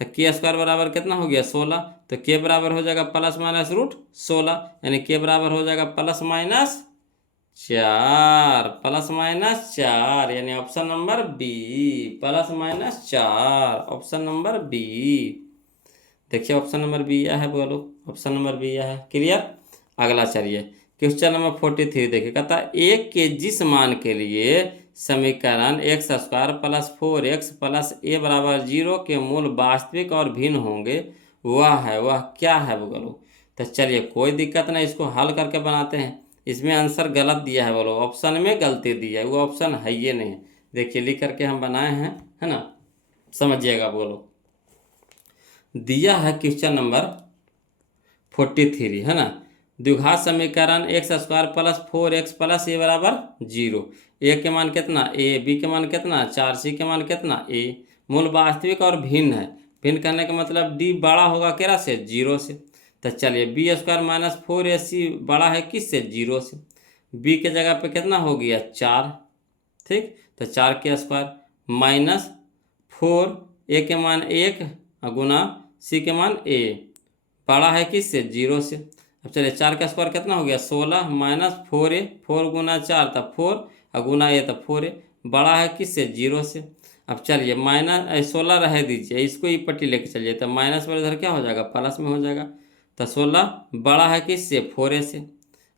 तो के स्क्वायर बराबर कितना हो गया 16, तो के बराबर हो जाएगा प्लस माइनस रूट 16, यानी के बराबर हो जाएगा प्लस माइनस 4, प्लस माइनस 4, यानी option number B, plus minus 4, option number B. देखिए ऑप्शन नंबर बी यह है, बोलो ऑप्शन नंबर बी यह है। क्लियर। अगला चलिए क्वेश्चन नंबर 43 देखिए, कहता है एक के जिस मान के लिए समीकरण X square plus 4x plus A बराबर 0 के मूल वास्तविक और भिन्न होंगे वह क्या है, बोलो। तो चलिए कोई दिक्कत नहीं, इसको हल करके बनाते हैं। इसमें आंसर गलत दिया है, बोलो ऑप्शन में गलती दी है, वो ऑप्शन है ये नहीं। देखिए लिख करके हम बनाए हैं, है ना, समझिएगा। बोलो दिया है क्वेश्चन नंबर 43, है ना, द्विघात समीकरण X square plus 4x plus A बराबर 0। ए के मान कितना ए, बी के मान कितना 4, सी के मान कितना ए। मूल वास्तविक और भिन्न है, भिन्न करने का मतलब डी बड़ा होगा केरा से 0 से। तो चलिए बी स्क्वायर माइनस 4ac बड़ा है किस से 0 से। बी के जगह पे कितना हो गया 4, ठीक, तो 4 के स्क्वायर माइनस 4, ए के मान 1 गुना सी के मान ए, बड़ा है किस से 0 से। अब चलिए 4 का स्क्वायर कितना हो गया 16 माइनस 4a, 4 गुना 4 तब 4 और गुना ए तब 4a, बड़ा है किस से 0 से। अब चलिए माइनस 16 रह दीजिए, इसको ही पट्टी लेके चलिए, तो माइनस पर इधर क्या हो जाएगा प्लस में हो जाएगा, तो 16 बड़ा है किस से 4a से।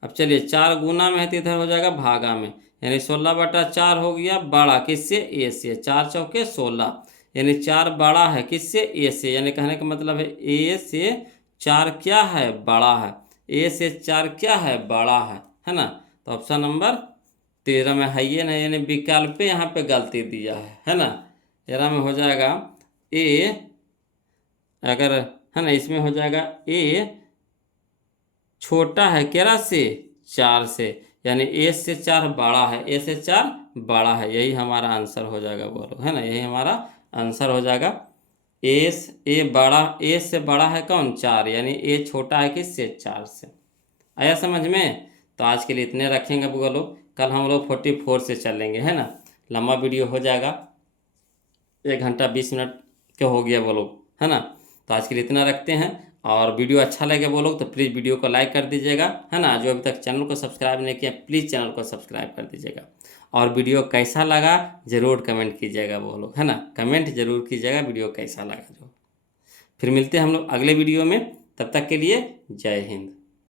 अब चलिए 4 गुना में है तो इधर हो जाएगा भागा में, यानी 16/4 हो गया बड़ा किससे ए से, 4 चौके 16, यानी 4 बड़ा है किससे ए से, यानी कहने का मतलब है ए से 4 क्या है बड़ा है, ए से 4 क्या है बड़ा है ना। तो ऑप्शन नंबर 13 में है ये नहीं, यानी विकल्प पे यहाँ पे गलती दिया है ना। 13 में हो जाएगा ए अगर है ना इसमें हो जाएगा ए छोटा है केरा से 4 से, यानी ए से 4 बड़ा है, ए से 4 बड़ा है, यही हमारा आंसर हो जाएगा बोलो, है ना, यही हमारा आंसर हो जाएगा। ए बड़ा, ए से बड़ा है कौन 4, यानी ए छोटा है किससे 4 से। आया समझ में? तो आज के लिए इतने रखेंगे बोलो, कल हम लोग 44 से चलेंगे, है ना। लंबा वीडियो हो जाएगा, 1 घंटा 20 मिनट का हो गया बोलो, है ना। तो आज के लिए इतना रखते हैं, और वीडियो अच्छा लगे बोलो तो प्लीज़ वीडियो को लाइक कर दीजिएगा, है ना। जो अभी तक चैनल को सब्सक्राइब नहीं किया प्लीज़ चैनल को सब्सक्राइब कर दीजिएगा, और वीडियो कैसा लगा ज़रूर कमेंट कीजिएगा बोलो, है ना, कमेंट जरूर कीजिएगा वीडियो कैसा लगा जो। फिर मिलते हैं हम लोग अगले वीडियो में, तब तक के लिए जय हिंद।